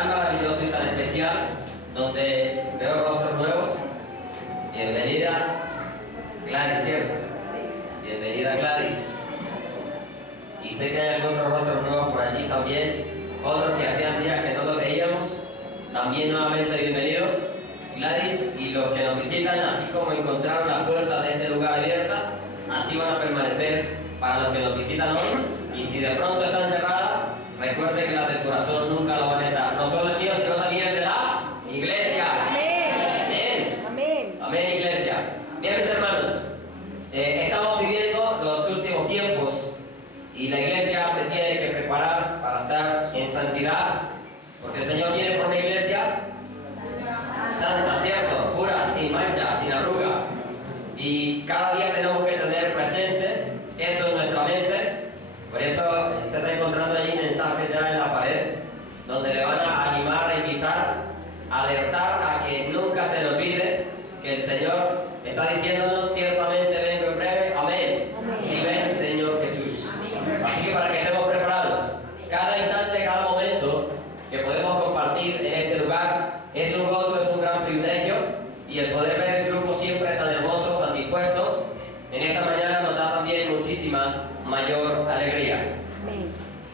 tan maravilloso y tan especial, donde veo rostros nuevos. Bienvenida Gladys, ¿cierto? Bienvenida Gladys. Y sé que hay algunos rostros nuevos por allí también, otros que hacían días que no los veíamos. También nuevamente bienvenidos, Gladys, y los que nos visitan, así como encontraron las puertas de este lugar abiertas, así van a permanecer para los que nos visitan hoy. Y si de pronto están cerradas, recuerde que las del corazón nunca lo van a estar, no solo el mío, sino también el de la iglesia. Amén. Amén. Amén. Amén, iglesia. Bien, mis hermanos, estamos viviendo los últimos tiempos y la iglesia se tiene que preparar para estar en santidad, porque el Señor quiere por una iglesia santa, ¿cierto? Pura, sin mancha, sin arruga. Y cada día tenemos que tener presente eso en nuestra mente. Por eso usted está encontrando allí mensajes ya en la pared, donde le van a animar, a invitar, a alertar a que nunca se le olvide que el Señor está diciéndonos: ciertamente vengo en breve. Amén. Si ven el Señor Jesús. Así que para que estemos preparados, cada instante, cada momento que podemos compartir en este lugar es un gozo, es un gran privilegio, y el poder ver el grupo siempre tan hermoso, tan dispuestos, en esta mañana nos da también muchísima mayor alegría.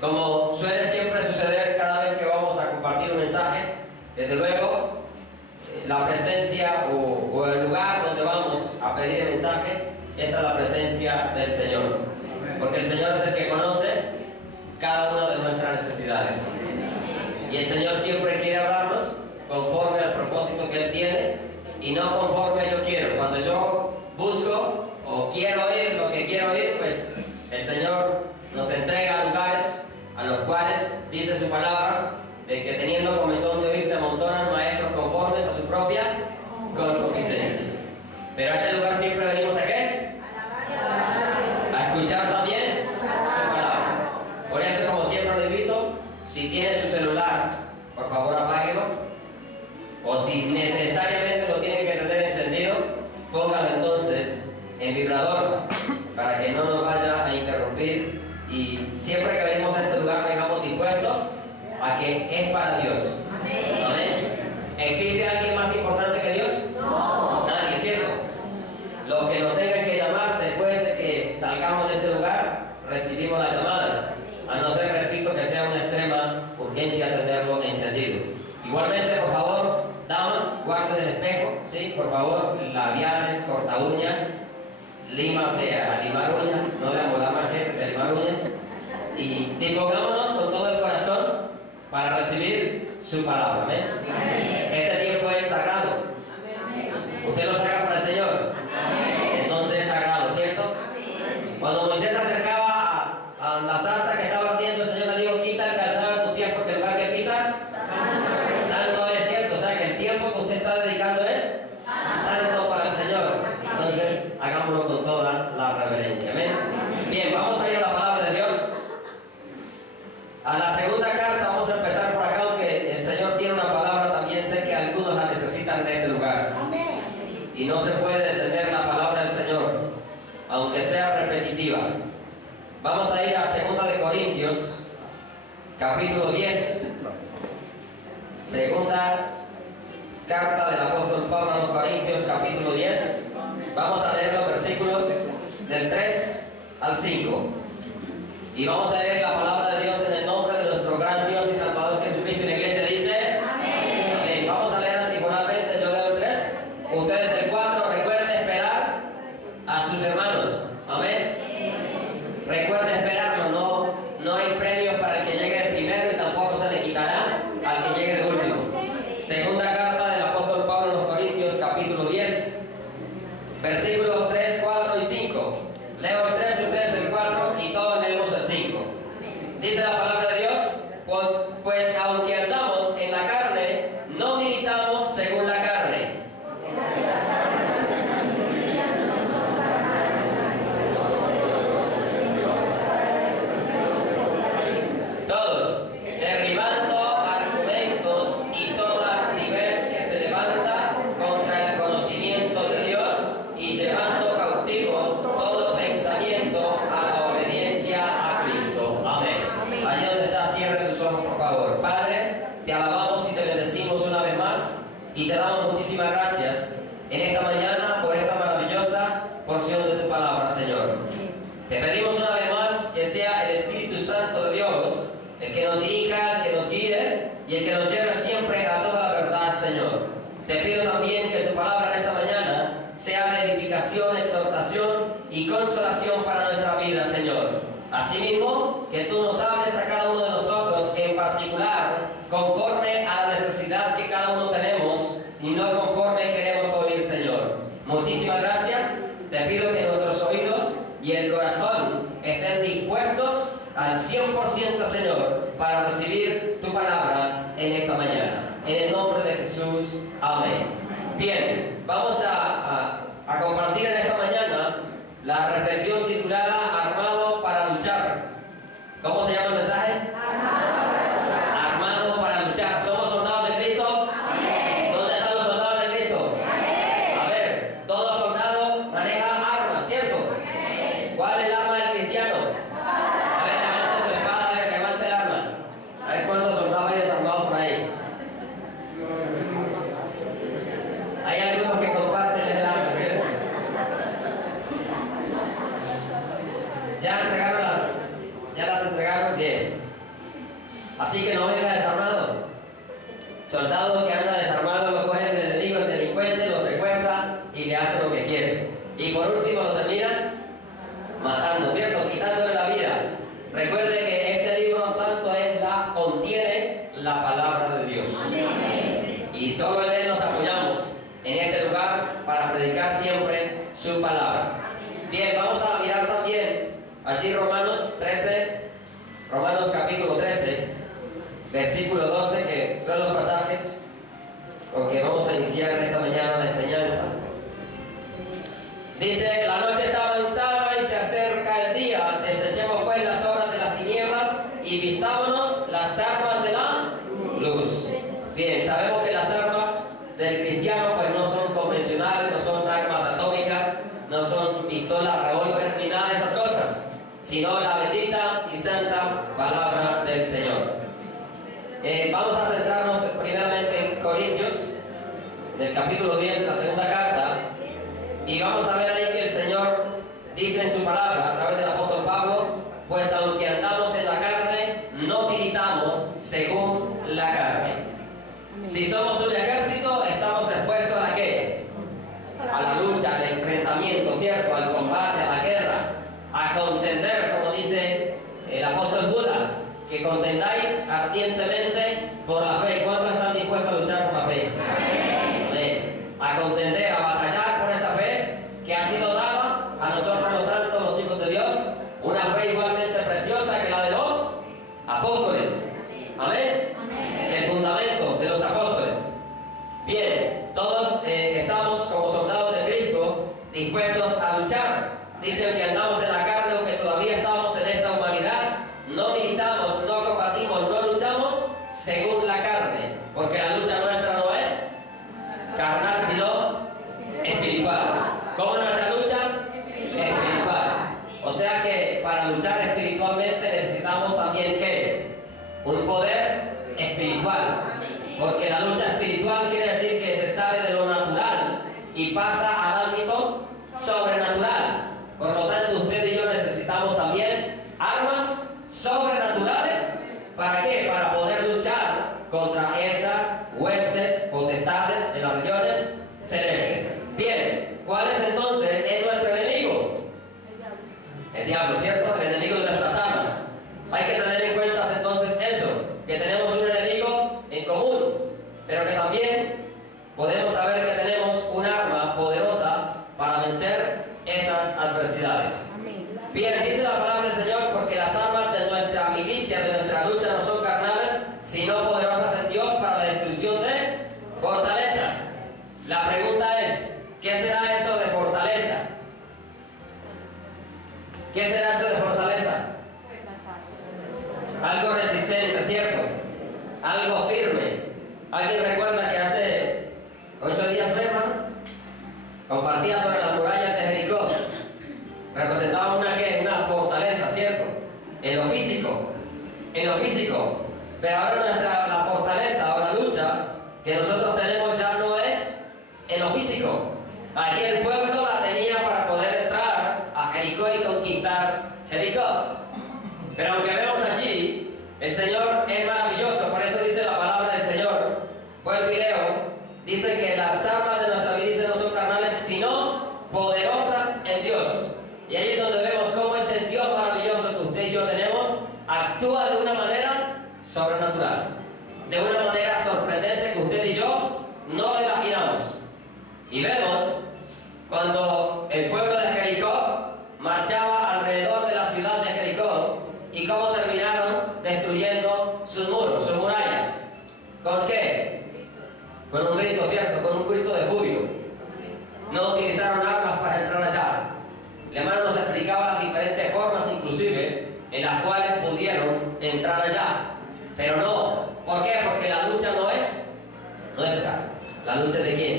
Como suele siempre suceder cada vez que vamos a compartir un mensaje, desde luego la presencia o el lugar donde vamos a pedir el mensaje, esa es la presencia del Señor, porque el Señor es el que conoce cada una de nuestras necesidades, y el Señor siempre quiere hablarnos conforme al propósito que Él tiene y no conforme yo quiero. Cuando yo busco o quiero oír lo que quiero oír, pues el Señor nos entrega lugares a los cuales dice su palabra de que teniendo comezón de oír se amontonan maestros conformes a su propia concupiscencia. Pero a este lugar siempre venimos ¿a qué? A escuchar también su palabra. Por eso, como siempre lo invito, si tiene su celular, por favor apáguelo, o si necesariamente lo tiene que tener encendido, póngalo entonces en vibrador para que no nos vaya a interrumpir, y siempre que venimos a este lugar vengamos dispuestos a que es para Dios. Amén. ¿Existe alguien más importante que Dios? No. Nadie, ¿cierto? Los que nos tengan que llamar después de que salgamos de este lugar, recibimos las llamadas, a no ser, repito, que sea una extrema urgencia tenerlo encendido. Igualmente, por favor, damas, guarden el espejo, ¿sí? Por favor, labiales, corta uñas, limas de limar uñas, no de amolar machete, de limar uñas, y dispongámonos con todo el corazón para recibir su palabra. ¿Amén? Este tiempo es sagrado. Usted lo saca para el Señor. Entonces es sagrado, ¿cierto? Cuando Moisés se acercaba a la zarza que estaba ardiendo, el Señor le dijo: quita el calzado de tus pies, porque el lugar que pisas santo es, ¿cierto? O sea que el tiempo que usted está dedicando es santo para el Señor. Entonces hagámoslo con toda la reverencia. Amén. Bien, vamos a ir a la palabra de Dios, a la segunda carta. Vamos a empezar por acá, aunque el Señor tiene una palabra, también sé que algunos la necesitan en este lugar, y no se puede detener la palabra del Señor, aunque sea repetitiva. Vamos a ir a 2 de Corintios, capítulo 10. Segunda carta del apóstol Pablo a los Corintios, capítulo 10. Vamos a leer los versículos del 3 al 5. Y vamos a leer la palabra de Dios en el nombre de nuestro gran Dios y Salvador Jesucristo. Y la iglesia dice: amén. Amén. Vamos a leer antifonalmente. Yo leo el 3, ustedes el 4. Recuerden esperar a sus hermanos. Amén. Recuerden esperarlo. No hay premios para el que llegue el primero, y tampoco se le quitará al que llegue el último. Segunda carta del apóstol Pablo a los Corintios, capítulo 10, versículos 3, 4 y 5. Leo el 3, ustedes el 4, y todos leemos el 5. Dice la palabra de Dios: pues aunque andamos en la carne, no militamos según la carne. Todos, derribando argumentos y toda altivez que se levanta contra el conocimiento de Dios, y llevando cautivo todo pensamiento a la obediencia a Cristo. Amén. Allí donde está, cierre sus ojos, por favor. Padre, te alabamos y te damos muchísimas gracias en esta mañana por esta maravillosa porción de tu palabra, Señor. Te pedimos una vez más que sea el Espíritu Santo de Dios el que nos dirija, el que nos guíe y el que nos lleve siempre a toda la verdad, Señor. Te pido también que tu palabra en esta mañana sea de edificación, exhortación y consolación para nuestra vida, Señor. Asimismo, que tú nos hables a cada uno de nosotros en particular, conforme a la necesidad que cada uno tenemos y no conforme queremos oír, Señor. Muchísimas gracias. Te pido que nuestros oídos y el corazón estén dispuestos al 100%, Señor, para recibir tu palabra en esta mañana. En el nombre de Jesús. Amén. Bien, vamos a compartir en esta mañana la reflexión titulada Armado para luchar. ¿Cómo se llama el mensaje? Armado para luchar. ¿Somos soldados de Cristo? Amén. ¿Dónde están los soldados de Cristo? Amén. A ver, todo soldado maneja armas, ¿cierto? Amén. ¿Cuál es el arma del cristiano? A ver, levante su espada, a ver, levante el arma. A ver cuántos soldados hay desarmados por ahí. Hay algunos que comparten el arma, ¿cierto? Ya las entregaron bien. Así que no venga desarmado. Soldado que anda desarmado lo coge el enemigo, el delincuente, lo secuestra y le hace lo que quiere. Y por último lo termina matando, ¿cierto? Quitándole la vida. Recuerde que este libro santo contiene la palabra de Dios. Y solo en él nos apoyamos en este lugar para predicar siempre su palabra. Bien, vamos a mirar también allí Romanos capítulo 13, versículo 12, que son los pasajes con que vamos a iniciar en esta mañana la enseñanza. Dice: la noche está avanzada y se acerca el día, desechemos pues las obras de las tinieblas y vistámonos las armas de la luz. Bien, sabemos que las armas del cristiano pues no son convencionales, no son armas atómicas, no son pistolas, revólveres ni nada de esas cosas, sino la bendita y santa palabra del Señor. Vamos a centrarnos primeramente en Corintios, en el capítulo 10 de la segunda carta, y vamos a ver ahí que el Señor dice en su palabra, a través del apóstol Pablo: pues aunque andamos en la carne, no militamos según la carne. Si somos un ejército, estamos expuestos ¿a qué? A la lucha, al enfrentamiento, ¿cierto? Al combate, a la guerra, a contender, como dice el apóstol Judas, que contendáis ardientemente por la fe. ¿Cuántos están dispuestos a luchar por la fe? Amén. A contender, a batallar por esa fe que ha sido dada a nosotros los santos, los hijos de Dios, una fe igualmente preciosa que la de los apóstoles. Amén. El fundamento de los apóstoles. Bien, todos estamos como soldados de Cristo dispuestos a luchar. Dicen que andamos en la carne o que todavía estamos en esta humanidad. No militamos, no combatimos, no luchamos según la carne, porque la lucha nuestra no es carnal, sino espiritual. ¿Cómo es nuestra lucha? Espiritual. O sea que para luchar espiritualmente necesitamos también ¿qué? Un poder espiritual, porque la lucha espiritual quiere decir que se sale de lo natural y pasa al ámbito sobrenatural. Por lo tanto, usted y yo necesitamos también armas sobrenaturales. ¿Para qué? Para poder luchar contra esas huestes, potestades en las regiones celestes. Bien, ¿cuál es entonces nuestro enemigo? El diablo, ¿cierto? El enemigo de nuestras almas. Hay que tener en cuenta entonces eso, que tenemos un enemigo en común, pero que también podemos saber que tenemos un arma poderosa para vencer esas adversidades. Bien, dice la palabra del Señor: porque las armas de nuestra milicia, de nuestra lucha, no son carnales, sino poderosas en Dios para la destrucción de fortalezas. La pregunta es: ¿qué será eso de fortaleza? ¿Qué será eso de fortaleza? Algo resistente, ¿cierto? Algo firme. ¿Alguien recuerda que hace 8 días, hermano, compartía sobre las murallas de Jericó? Representaba una fortaleza, ¿cierto? En lo físico. Pero ahora la fortaleza o la lucha que nosotros tenemos ya no físico. Aquí el pueblo la tenía para poder entrar a Jericó y conquistar Jericó. Pero aunque vemos allí, el Señor es maravilloso, por eso dice la palabra del Señor. Vuelvo y leo, dice que las armas de nuestra vida no son carnales, sino poderosas en Dios. Y ahí es donde vemos cómo es el Dios maravilloso que usted y yo tenemos, actúa de una manera sobrenatural, de una manera sorprendente que usted y yo no lo imaginamos. Y vemos cuando el pueblo de Jericó marchaba alrededor de la ciudad de Jericó y cómo terminaron destruyendo sus muros, sus murallas. ¿Con qué? Con un grito, ¿cierto? Con un grito de júbilo. No utilizaron armas para entrar allá. El hermano nos explicaba las diferentes formas, inclusive, en las cuales pudieron entrar allá. Pero no. ¿Por qué? Porque la lucha no es nuestra. ¿La lucha es de quién?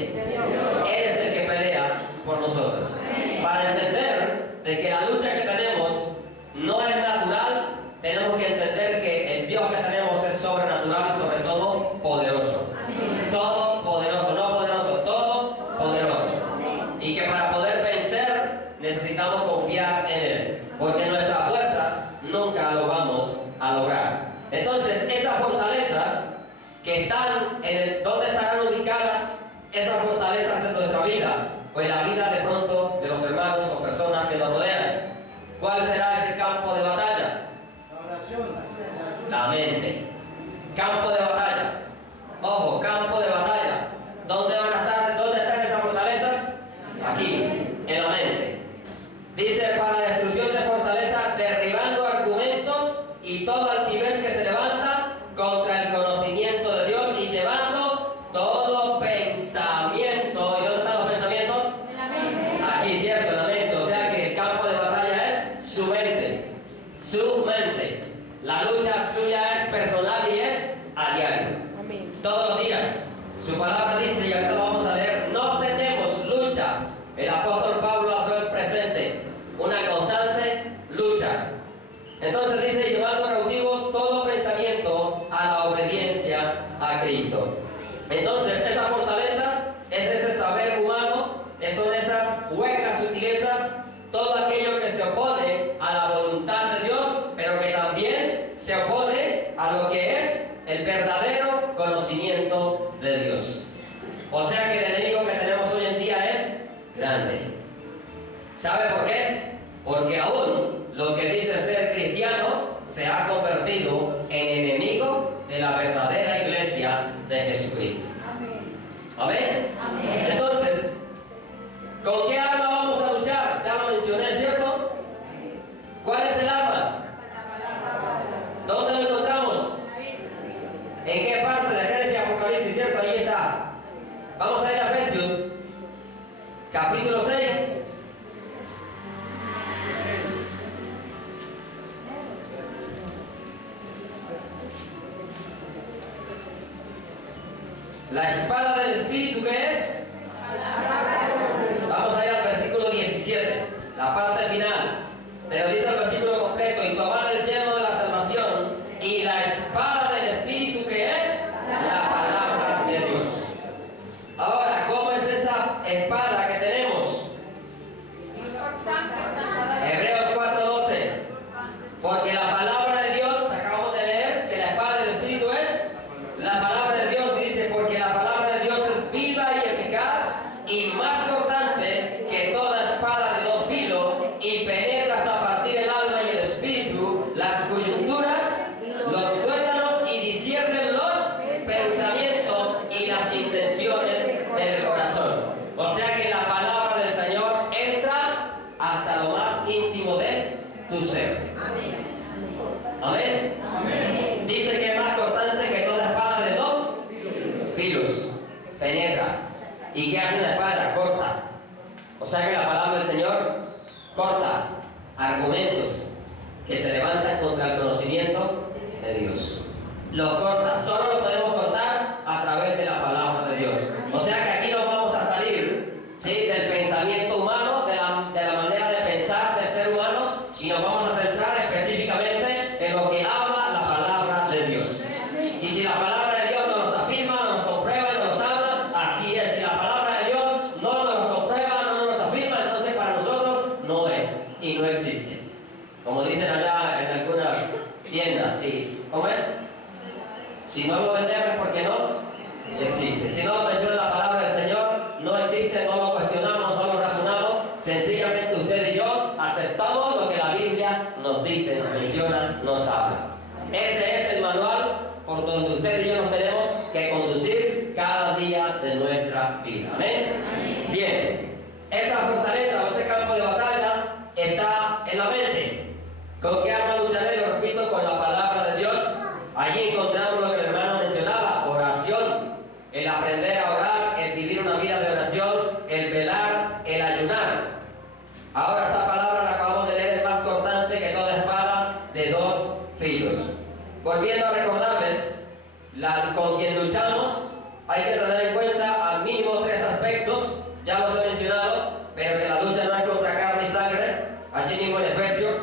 Él es el que pelea por nosotros. Para entender de que la lucha que tenemos no es natural, tenemos que entender que el Dios que tenemos es sobrenatural y sobre todo poderoso. Todopoderoso, no poderoso, todopoderoso. Y que para poder vencer necesitamos confiar en Él, porque nuestras fuerzas nunca lo vamos a lograr. Entonces, esas fortalezas que están ¿dónde estarán ubicadas esas fortalezas en nuestra vida? O en la vida de pronto de los hermanos o personas que nos rodean. ¿Cuál será ese campo de batalla? La mente. Campo de batalla. Ojo, campo de batalla. ¿Dónde van a estar? ¿Dónde están esas fortalezas? Aquí, en la mente. Dice, para la destrucción de fortaleza, derribando argumentos y toda altivez que se levanta contra el conocimiento de Dios y llevando todo pensamiento. ¿Y dónde están los pensamientos? En la mente. Aquí, ¿cierto? En la mente. O sea que el campo de batalla es su mente. Su mente. La lucha suya es personal y es a diario. Amén. Todos los días. Su palabra dice, y ahorita lo vamos a leer, no tenemos lucha. El apóstol Pablo habló en presente. Una constante lucha. Entonces dice, llevando cautivo todo pensamiento a la obediencia a Cristo. Entonces, esas fortalezas es ese saber humano, son esas huecas sutilezas, todo aquello que se opone a la voluntad de Dios, pero que también se opone a lo que es el verdadero conocimiento de Dios. O sea que el enemigo que tenemos hoy en día es grande. ¿Sabe por qué? Porque aún lo que dice ser cristiano se ha convertido en enemigo de la verdadera iglesia de Jesucristo. Amén. Amén. Entonces, ¿con qué arma vamos a luchar? Ya lo mencioné, ¿cierto? ¿Cuál es el arma? ¿Dónde lo encontramos? ¿En qué parte de Génesis, Apocalipsis? ¿Cierto? Ahí está. Vamos a ir a Efesios, capítulo 6. La espada del Espíritu, ¿qué es? Vamos a ir al versículo 17, la parte final. Pero dice el versículo completo, y tomar el yelmo de la salvación y la espada del Espíritu, que es la palabra de Dios. Ahora, ¿cómo es esa espada que tenemos? Hebreos 4:12. Porque la palabra de Dios, acabamos de leer que la espada del Espíritu es la palabra de Dios, y dice, porque la palabra de Dios es viva y eficaz y más cortante que toda espada de dos filos, y penetra hasta partir el alma y el espíritu, las coyunturas, los tuétanos, y discierne los pensamientos y las intenciones del corazón. O sea que la palabra del Señor entra hasta lo más íntimo de tu ser. Amén. Amén. Dice que es más cortante que toda espada de dos filos. Penetra. ¿Y qué hace la espada? Corta. O sea que la palabra del Señor corta argumentos que se levantan contra el conocimiento de Dios. Los corta. Solo lo podemos cortar a través de la palabra de Dios. O sea que aquí no vamos a salir, ¿sí?, del pensamiento humano, de la manera de pensar del ser humano, y nos vamos a centrar específicamente en lo que habla la palabra de Dios. Y si la palabra de Dios no nos afirma, no nos comprueba y no nos habla, así es. Si la palabra de Dios no cada día de nuestra vida. Amén. Bien, esa fortaleza o ese campo de batalla está en la mente. ¿Con qué arma lucharé? Lo repito, con la palabra de Dios. Allí encontramos lo que el hermano mencionaba: oración, el aprender a orar, el vivir una vida de oración, el velar, el ayunar. Ahora esa palabra la acabamos de leer, es más cortante que toda espada de dos filos. Volviendo a recordarles, con quien luchamos, hay que tener en cuenta al mínimo 3 aspectos. Ya los he mencionado, pero que la lucha no es contra carne y sangre. Allí mismo en Efesios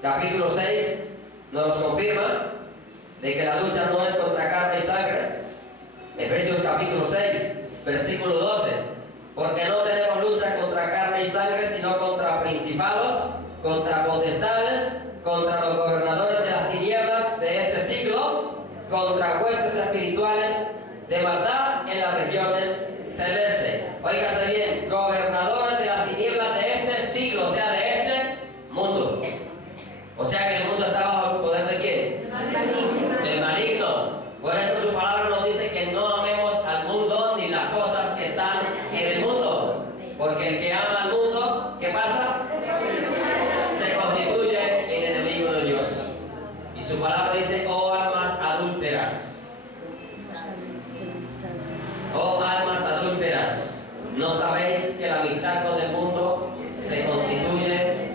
capítulo 6 nos confirma de que la lucha no es contra carne y sangre. Efesios capítulo 6 versículo 12: porque no tenemos lucha contra carne y sangre, sino contra principados, contra potestades, contra los gobernadores de las tinieblas de este siglo, contra huestes espirituales de maldad en las regiones celestes. Óigase bien, gobernadores de las tinieblas de este siglo, o sea, de este mundo. O sea que el mundo está bajo el poder de ¿quién? Del maligno. Por eso su palabra nos dice que no amemos al mundo ni las cosas que están en el mundo. Porque el que ama al mundo, ¿qué pasa? Se constituye en enemigo de Dios. Y su palabra dice: oh almas adúlteras. Oh almas adúlteras, ¿no sabéis que la amistad con el mundo se constituye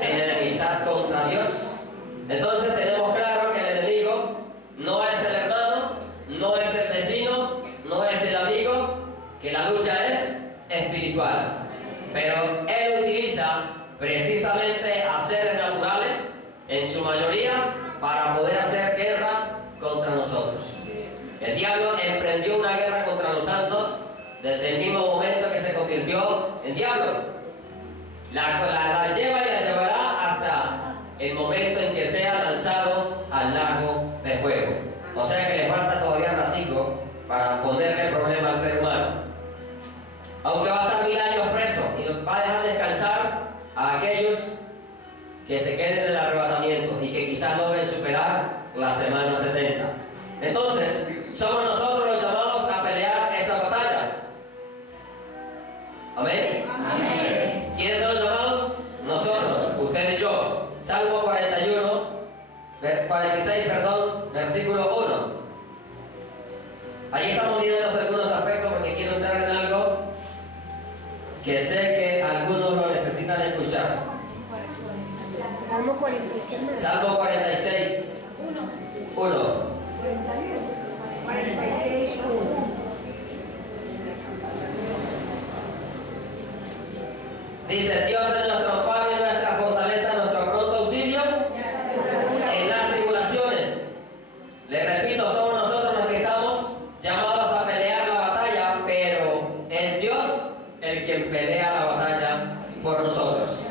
en enemistad contra Dios? Entonces tenemos claro que el enemigo no es el hermano, no es el vecino, no es el amigo, que la lucha es espiritual. Pero él utiliza precisamente a seres naturales, en su mayoría, para poder hacer guerra contra nosotros. El diablo emprendió una guerra contra los santos desde el mismo momento que se convirtió en diablo. La lleva y la llevará hasta el momento en que sea lanzado al lago de fuego. O sea que le falta todavía ratico para ponerle problema al ser humano. Aunque va a estar 1000 años preso y nos va a dejar descansar a aquellos que se queden en el arrebatamiento y que quizás logren superar la semana 70. Entonces, somos nosotros los llamados a pelear esa batalla. ¿Amén? Amén. ¿Quiénes son los llamados? Nosotros, usted y yo. Salmo 46, versículo 1. Allí estamos viendo algunos aspectos porque quiero entrar en algo que sé que algunos lo necesitan escuchar. Salmo 46. Salmo 46. 1. 46, 1. Dice: Dios es nuestro amparo y nuestra fortaleza, nuestro pronto auxilio en las tribulaciones. Le repito, somos nosotros los que estamos llamados a pelear la batalla, pero es Dios el quien pelea la batalla por nosotros.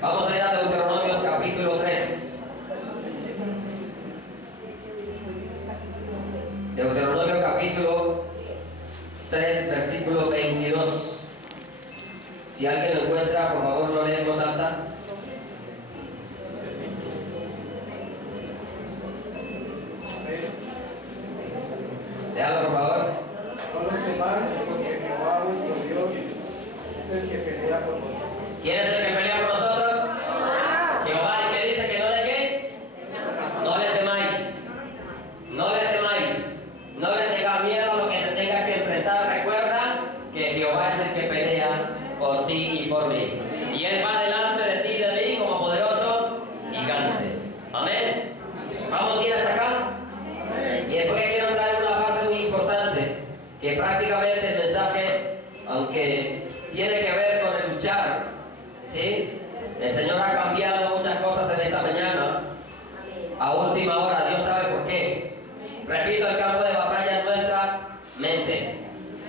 Vamos a ir a Deuteronomio capítulo 3. Deuteronomio capítulo 3, versículo 22. Si alguien lo encuentra, por favor, lo lee en voz alta. Léalo, por favor. No los temáis, porque Jehová vuestro Dios es el que pelea por vosotros. ¿Quién es el que pelea por nosotros? Jehová, el que dice que no le qué. No le temáis. No le temáis. No le tengas miedo a lo que te tengas que enfrentar. Recuerda que Jehová es el que pelea por ti y por mí. Y Él va delante de ti y de mí como poderoso gigante. Amén. ¿Vamos bien hasta acá? Y después quiero traer una parte muy importante, que prácticamente el mensaje, aunque tiene que ver con el luchar, ¿sí? El Señor ha cambiado muchas cosas en esta mañana, a última hora, Dios sabe por qué. Repito, el campo de batalla es nuestra mente.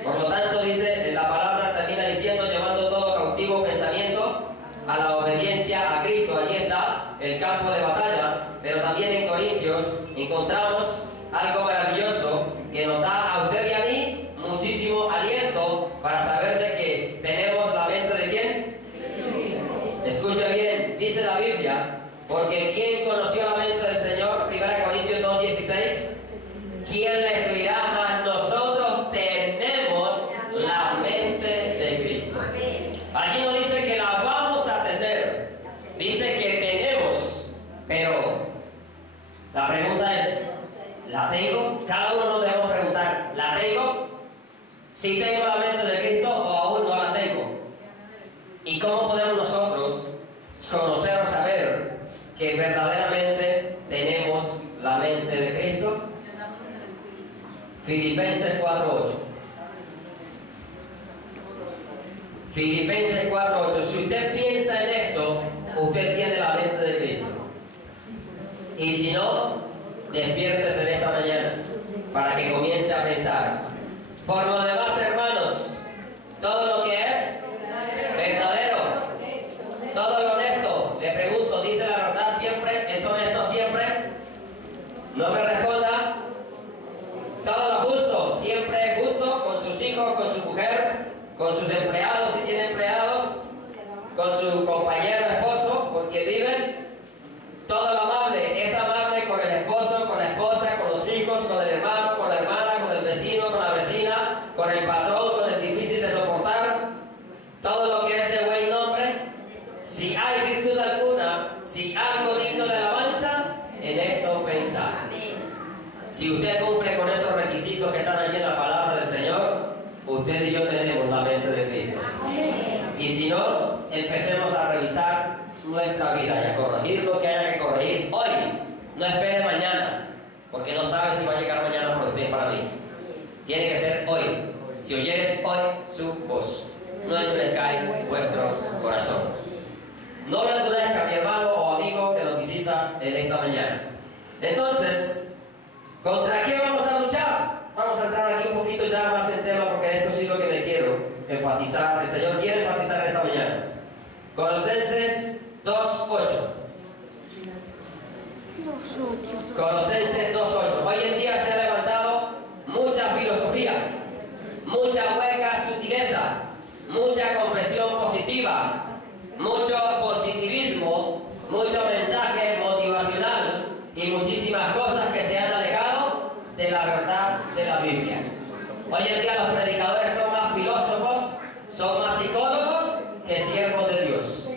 Por lo tanto, dice, la palabra termina diciendo: llevando todo cautivo pensamiento a la obediencia a Cristo. Allí está el campo de batalla. Pero también en Corintios encontramos algo maravilloso que nos da a usted y a mí muchísimo aliento para saber de que tenemos la mente de ¿quién? Escuche bien, dice la Biblia: porque ¿quién conoció la mente del Señor? 1 Corintios 2:16. ¿Quién le instruirá? Mas nosotros si tengo la mente de Cristo o aún no la tengo. ¿Y cómo podemos nosotros conocer o saber que verdaderamente tenemos la mente de Cristo? Filipenses 4:8. Filipenses 4:8. Si usted piensa en esto, usted tiene la mente de Cristo. Y si no, despiértese en esta mañana para que comience a pensar. Por lo demás, hermanos, todo lo que es verdadero, todo lo honesto, le pregunto, ¿dice la verdad siempre? ¿Es honesto siempre? No me responda. Todo lo justo, siempre es justo con sus hijos, con su mujer, con sus empleados si tiene empleados, con su compañero esposo, con quien vive. Todo lo amable, es amable con el esposo, con la esposa, con los hijos, con el hermano, con la hermana, con el vecino, con la vecina, con el patrón, con el difícil de soportar. Todo lo que es de buen nombre. Si hay virtud alguna, si algo digno de alabanza, en esto pensad. Si usted cumple con esos requisitos que están allí en la palabra del Señor, usted y yo tenemos la mente de Cristo. Y si no, empecemos a revisar nuestra vida y a corregir lo que haya que corregir hoy. No espere mañana, porque no sabe si va a llegar mañana por usted para mí. Tiene que ser hoy. Si oyeres hoy su voz, no endurezcáis vuestro corazón. No lo endurezca, mi hermano o amigo que nos visitas en esta mañana. Entonces, ¿contra qué vamos a luchar? Vamos a entrar aquí un poquito ya más en tema, porque en esto sí lo que me quiero enfatizar. El Señor quiere enfatizar esta mañana. Colosenses 2:8. Colosenses 2:8. Hoy en día se ha levantado mucha filosofía, mucha hueca sutileza, mucha confesión positiva, mucho positivismo, mucho mensaje motivacional y muchísimas cosas que se han alejado de la verdad de la Biblia. Hoy en día los predicadores son más filósofos, son más psicólogos que siervos de Dios,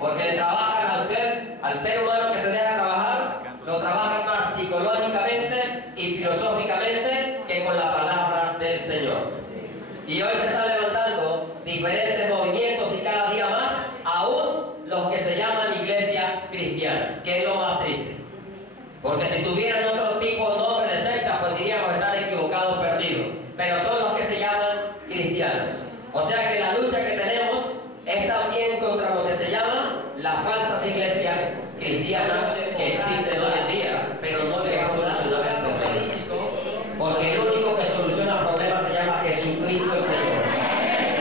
porque le trabajan a usted, al ser humano que se deja trabajar, lo trabajan más psicológicamente y filosóficamente que con la palabra del Señor. Y hoy se están levantando diferentes movimientos y cada día más, aún los que se llaman iglesia cristiana, que es lo más triste. Porque si tuvieran otro tipo de nombre de secta, pues diríamos estar equivocados, perdidos. Pero son los que se llaman cristianos. O sea que la lucha que tenemos es también contra lo que se llama las falsas iglesias cristianas que existen hoy en día, pero no le va a solucionar el problema. Porque el único que soluciona problemas se llama Jesucristo el Señor.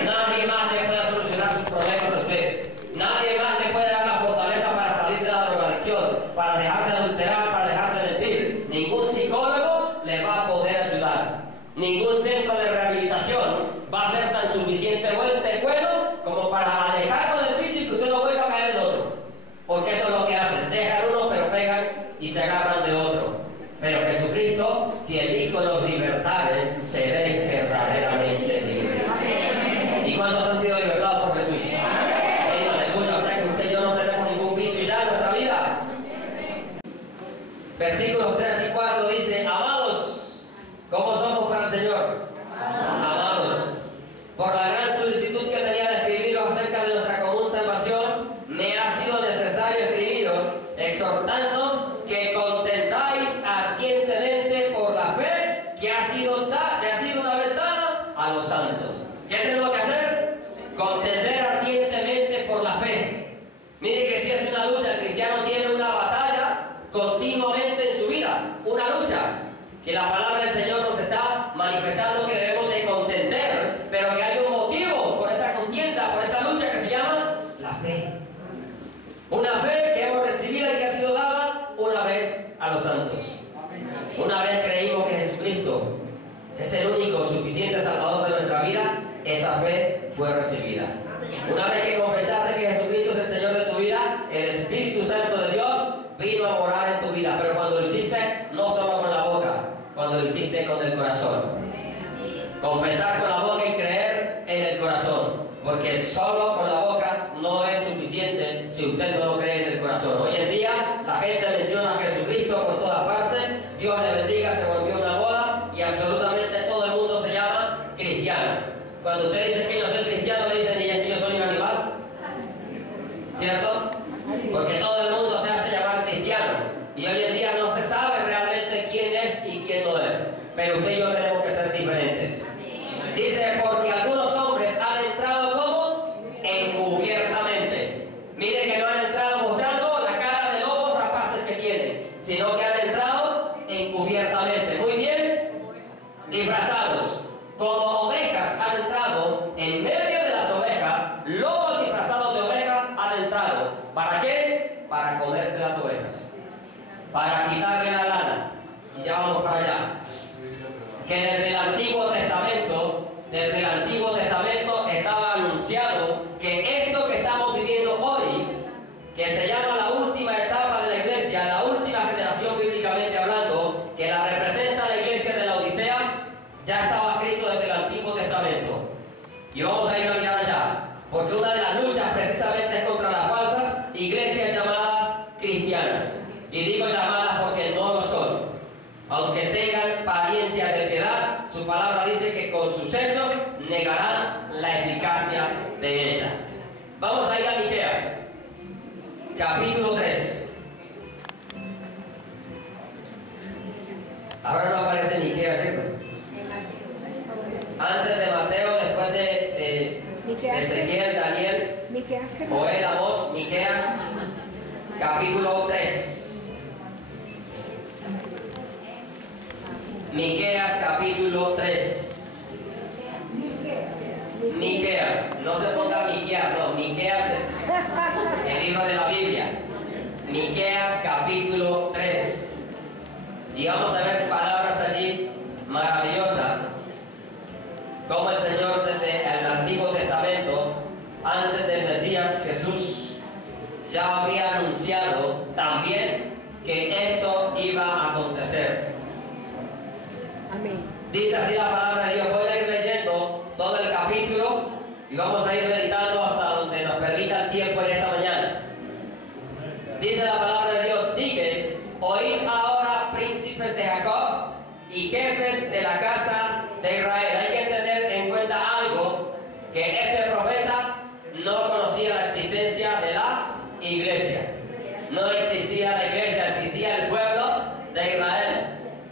Nadie más le puede solucionar sus problemas a usted. Nadie más le puede dar la fortaleza para salir de la drogadicción, para dejar de adulterar, para dejar de mentir. Ningún psicólogo le va a poder ayudar. Ningún centro de rehabilitación va a ser tan suficientemente bueno como para alejarlo del vicio y que usted no vuelva a caer en otro. Porque eso es lo que hacen. Dejan uno pero pegan y se agarran de otro. Pero Jesucristo, si el Hijo nos libertare, seréis verdaderamente libres. ¿Y cuántos han sido libertados por Jesús? Aleluya. O sea que usted y yo no tenemos ningún vicio ya en nuestra vida. Versículos 3 y 4 dice: amados, ¿cómo somos para el Señor? Amados, por la gran solicitud que tenía de escribiros acerca de nuestra común salvación, me ha sido necesario escribiros, exhortándoos que contentáis ardientemente por la fe que ha sido una vez dada a los santos. ¿Qué tenemos que hacer? Contender ardientemente por la fe. Mire que si es una lucha, el cristiano tiene una batalla continuamente en su vida, una lucha que la palabra del Señor nos está manifestando que debemos de contender, pero que hay un motivo por esa contienda, por esa lucha que se llama la fe. Una fe que hemos recibido y que ha sido dada una vez a los santos. Una vez creímos que Jesucristo es el único suficiente Salvador de nuestra vida, esa fe fue recibida. Una vez que confesaste que Jesucristo es el Señor de tu vida, el Espíritu Santo de Dios vino a morar en tu vida. Pero cuando lo hiciste, no solo con la boca, cuando lo hiciste con el corazón. Confesar con la boca y creer en el corazón. Porque solo con la boca no es suficiente si usted no lo cree en el corazón. Hoy en día la gente menciona a Jesucristo por todas partes. Dios le bendiga, se volvió una boda y absolutamente todo el mundo se llama cristiano. Cuando usted dice que yo soy cristiano, le dicen que yo soy un animal. ¿Cierto? Porque todo el mundo se hace llamar cristiano. Y hoy en día no se sabe realmente quién es y quién no es. Pero usted y yo tenemos que ser diferentes. Dice, porque algunos hombres han entrado como encubiertamente. Mire que no han entrado mostrando la cara de lobos rapaces que tienen, sino que han entrado encubiertamente. Muy bien, disfrazados. Como ovejas han entrado en medio de las ovejas, lobos disfrazados de ovejas han entrado. ¿Para qué? Para comerse las ovejas. Para quitarle la lana. Y ya vamos para allá. Que desde el Antiguo Testamento estaba anunciado que esto que estamos viviendo hoy, que se llama la última etapa de la iglesia, la última generación bíblicamente hablando, que la representa la iglesia de la Odisea, ya estaba escrito desde el Antiguo Testamento. Y vamos a ir a mirar allá, porque una de las luchas precisamente es contra las falsas iglesias llamadas cristianas. Y digo llamadas porque no lo son. Aunque tengan apariencia de piedad, su palabra dice que con sus hechos negarán la eficacia de ella. Vamos a ir a Miqueas, capítulo 3. Ahora no aparece Miqueas, ¿cierto? Antes de Mateo, después de Ezequiel, Daniel, Joel, Amós, Miqueas, capítulo 3. Miqueas capítulo 3. Miqueas, no se ponga Miqueas, no, Miqueas, el libro de la Biblia. Miqueas capítulo 3. Y vamos a ver palabras allí maravillosas, como el Señor desde el Antiguo Testamento, antes del Mesías Jesús, ya había anunciado también que esto iba a acontecer. Amén. Dice así la palabra de Dios. Voy a ir leyendo todo el capítulo y vamos a ir meditando hasta donde nos permita el tiempo en esta mañana. Dice la palabra de Dios: dije, oíd ahora, príncipes de Jacob y jefes de la casa de Israel. Hay que tener en cuenta algo, que este profeta no conocía la existencia de la iglesia. No existía la iglesia, existía el pueblo de Israel.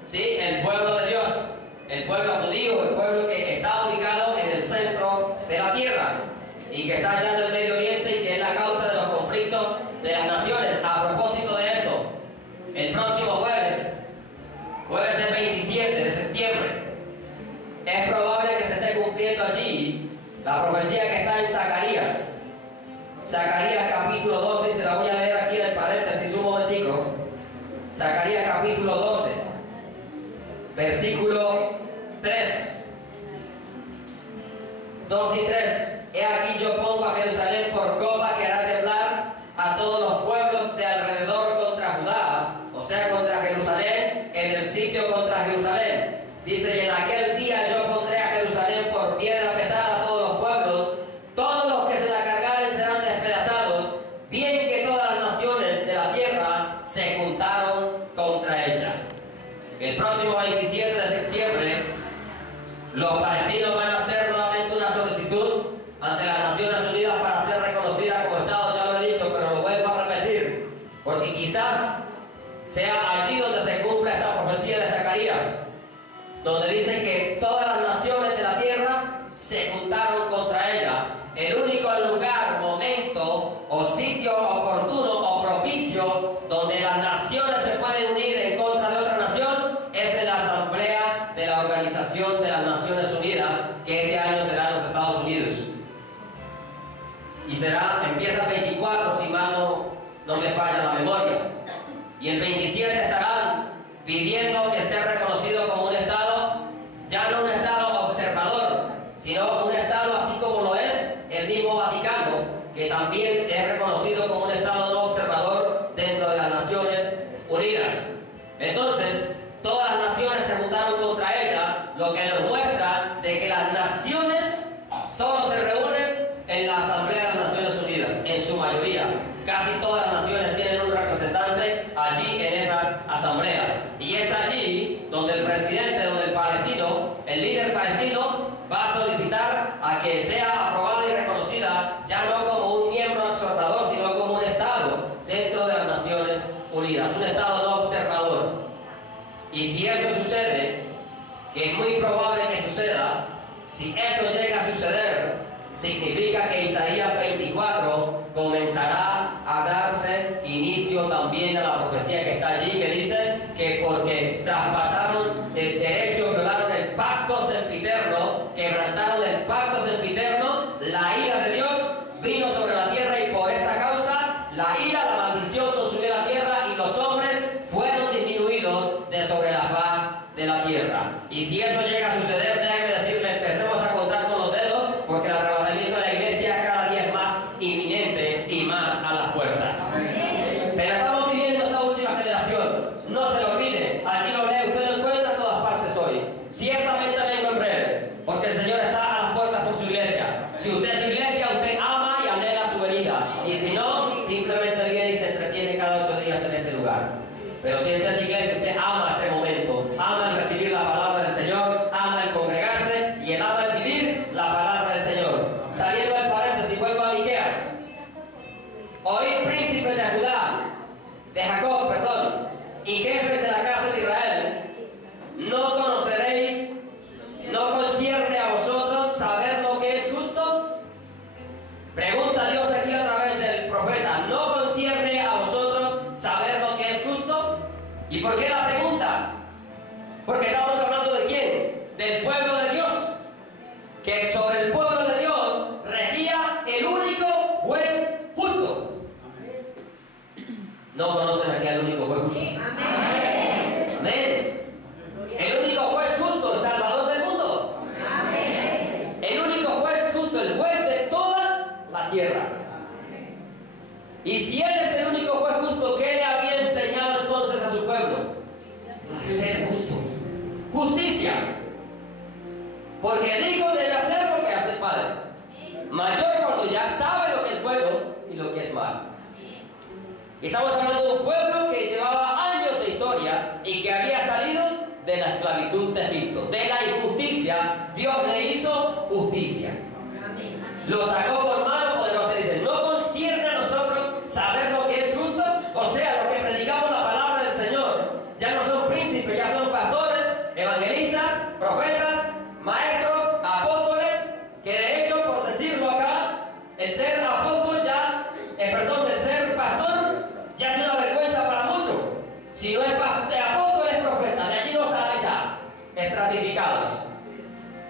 ¿Sí? El pueblo de Dios, el pueblo judío, el pueblo que está ubicado en el centro de la tierra y que está allá en el Medio Oriente y que es la causa de los conflictos de las naciones. A propósito de esto, el próximo jueves el 27 de septiembre, es probable que se esté cumpliendo allí la profecía que está en Zacarías. Zacarías capítulo 12, y se la voy a leer aquí en el paréntesis un momentico. Zacarías capítulo 12. Versículo 3, 2 y 3. He aquí yo pongo a Jerusalén por copa que hará temblar a todos los pueblos de alrededor contra Judá, o sea, contra Jerusalén, en el sitio contra Jerusalén. Dice, y en aquel día yo pondré a Jerusalén por piedra pesada a todos los pueblos, todos los que se la cargaren serán despedazados, bien que todas las naciones de la tierra se juntaron contra ella. El próximo 27 de septiembre, los palestinos van a hacer nuevamente una solicitud ante las Naciones Unidas para ser reconocida como Estado. Ya lo he dicho, pero lo vuelvo a repetir, porque quizás sea allí donde se cumpla esta profecía de Zacarías, donde dice que todas las naciones de la tierra se juntaron contra ella. El único lugar, momento o sitio oportuno o propicio donde las naciones se pueden unir en contra de otra nación es en la asamblea de la Organización de las Naciones Unidas, que este año será en los Estados Unidos. Y empieza el 24, si mal no me falla la memoria. Y el 27 estarán pidiendo que sea reconocido como un Estado, ya no un Estado observador, sino un Estado así como lo es el mismo Vaticano, que también es reconocido como un Estado no observador dentro de las Naciones Unidas. Entonces, todas las naciones se juntaron contra ella, lo que nos muestra de que las naciones solo se reúnen en la Asamblea de las Naciones Unidas, en su mayoría. Casi todas las naciones tienen un representante allí en esas asambleas. Y es allí donde el presidente, donde el líder palestino, va a solicitar a Si eso llega a suceder, significa que Isaías 24 comenzará a darse inicio también a la profecía que está allí, que dice que porque traspasaron el derecho, violaron el pacto sempiterno, quebrantaron el pacto sempiterno, la ira de Dios vino sobre la tierra y por esta causa la ira, la maldición consumió la tierra y los hombres fueron disminuidos de sobre la faz de la tierra. Y si eso llega a suceder, déjenme decirle, empecemos a contar con los dedos, porque el arrebatamiento de la iglesia cada día es más inminente y más a las puertas. Pero estamos viviendo esa última generación. No se lo olvide, allí lo lee, usted lo encuentra en todas partes hoy. Ciertamente vengo en breve, porque el Señor está a las puertas por su iglesia. Si usted es iglesia, usted ama y anhela su venida. Y si no, simplemente viene y se entretiene cada 8 días en este lugar. Pero si usted es iglesia, usted ama este momento, ama el recibir la palabra del Señor, ama el congregarse y el ama el vivir la palabra del Señor. Saliendo del paréntesis, vuelvo a Miqueas. Oíd, príncipes de Judá, de Jacob, perdón, y jefes de la casa de Israel, ¿no conoceréis, no concierne a vosotros saber lo que es justo? Pregunta Dios aquí a través del profeta, ¿no concierne a vosotros saber lo que es justo? ¿Y por qué la pregunta? Porque estamos hablando de quién, del pueblo de Dios, que sobre el pueblo de Dios regía el único juez justo. ¿No conocen aquí al único juez justo? Amén. Amén. El único juez justo, el Salvador del mundo. Amén. El único juez justo, el juez de toda la tierra. Y si Él es el único juez justo, ¿qué le había enseñado entonces a su pueblo? A ser justo. Justicia. Porque el hijo debe hacer lo que hace el padre. Mayor cuando ya sabe lo que es bueno y lo que es malo. Y estamos hablando de un pueblo que llevaba años de historia y que había salido de la esclavitud de Egipto. De la injusticia, Dios le hizo justicia. Lo sacó por mano poderosa. Dice, ¿no concierne a nosotros saber lo que es justo? O sea, los que predicamos la palabra del Señor ya no son príncipes, ya son pastores, evangelistas, profetas, maestros, apóstoles, que de hecho, por decirlo acá, el ser apóstol ya, el ser pastor ya es una vergüenza para muchos. Si no es apóstol, es profeta, de allí no sale ya, estratificados.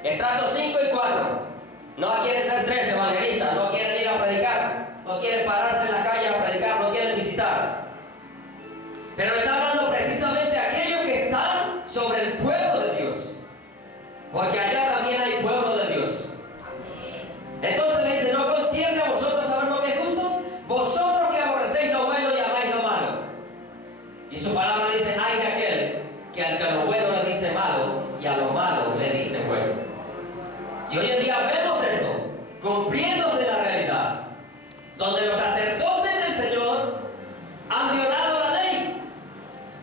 Estratos 5 y 4. No quieren ser 3 evangelistas, no quieren ir a predicar, no quieren pararse en la calle a predicar, no quieren visitar. Pero está hablando precisamente de aquellos que están sobre el pueblo de Dios. Porque allá también hay pueblo de Dios. Entonces le dice, ¿no concierne a vosotros saber lo que es justo? Vosotros que aborrecéis lo bueno y amáis lo malo. Y su palabra dice, ay de aquel que al que a lo bueno le dice malo y a lo malo le dice bueno. Y hoy en día vemos esto cumpliéndose la realidad, donde los sacerdotes del Señor han violado la ley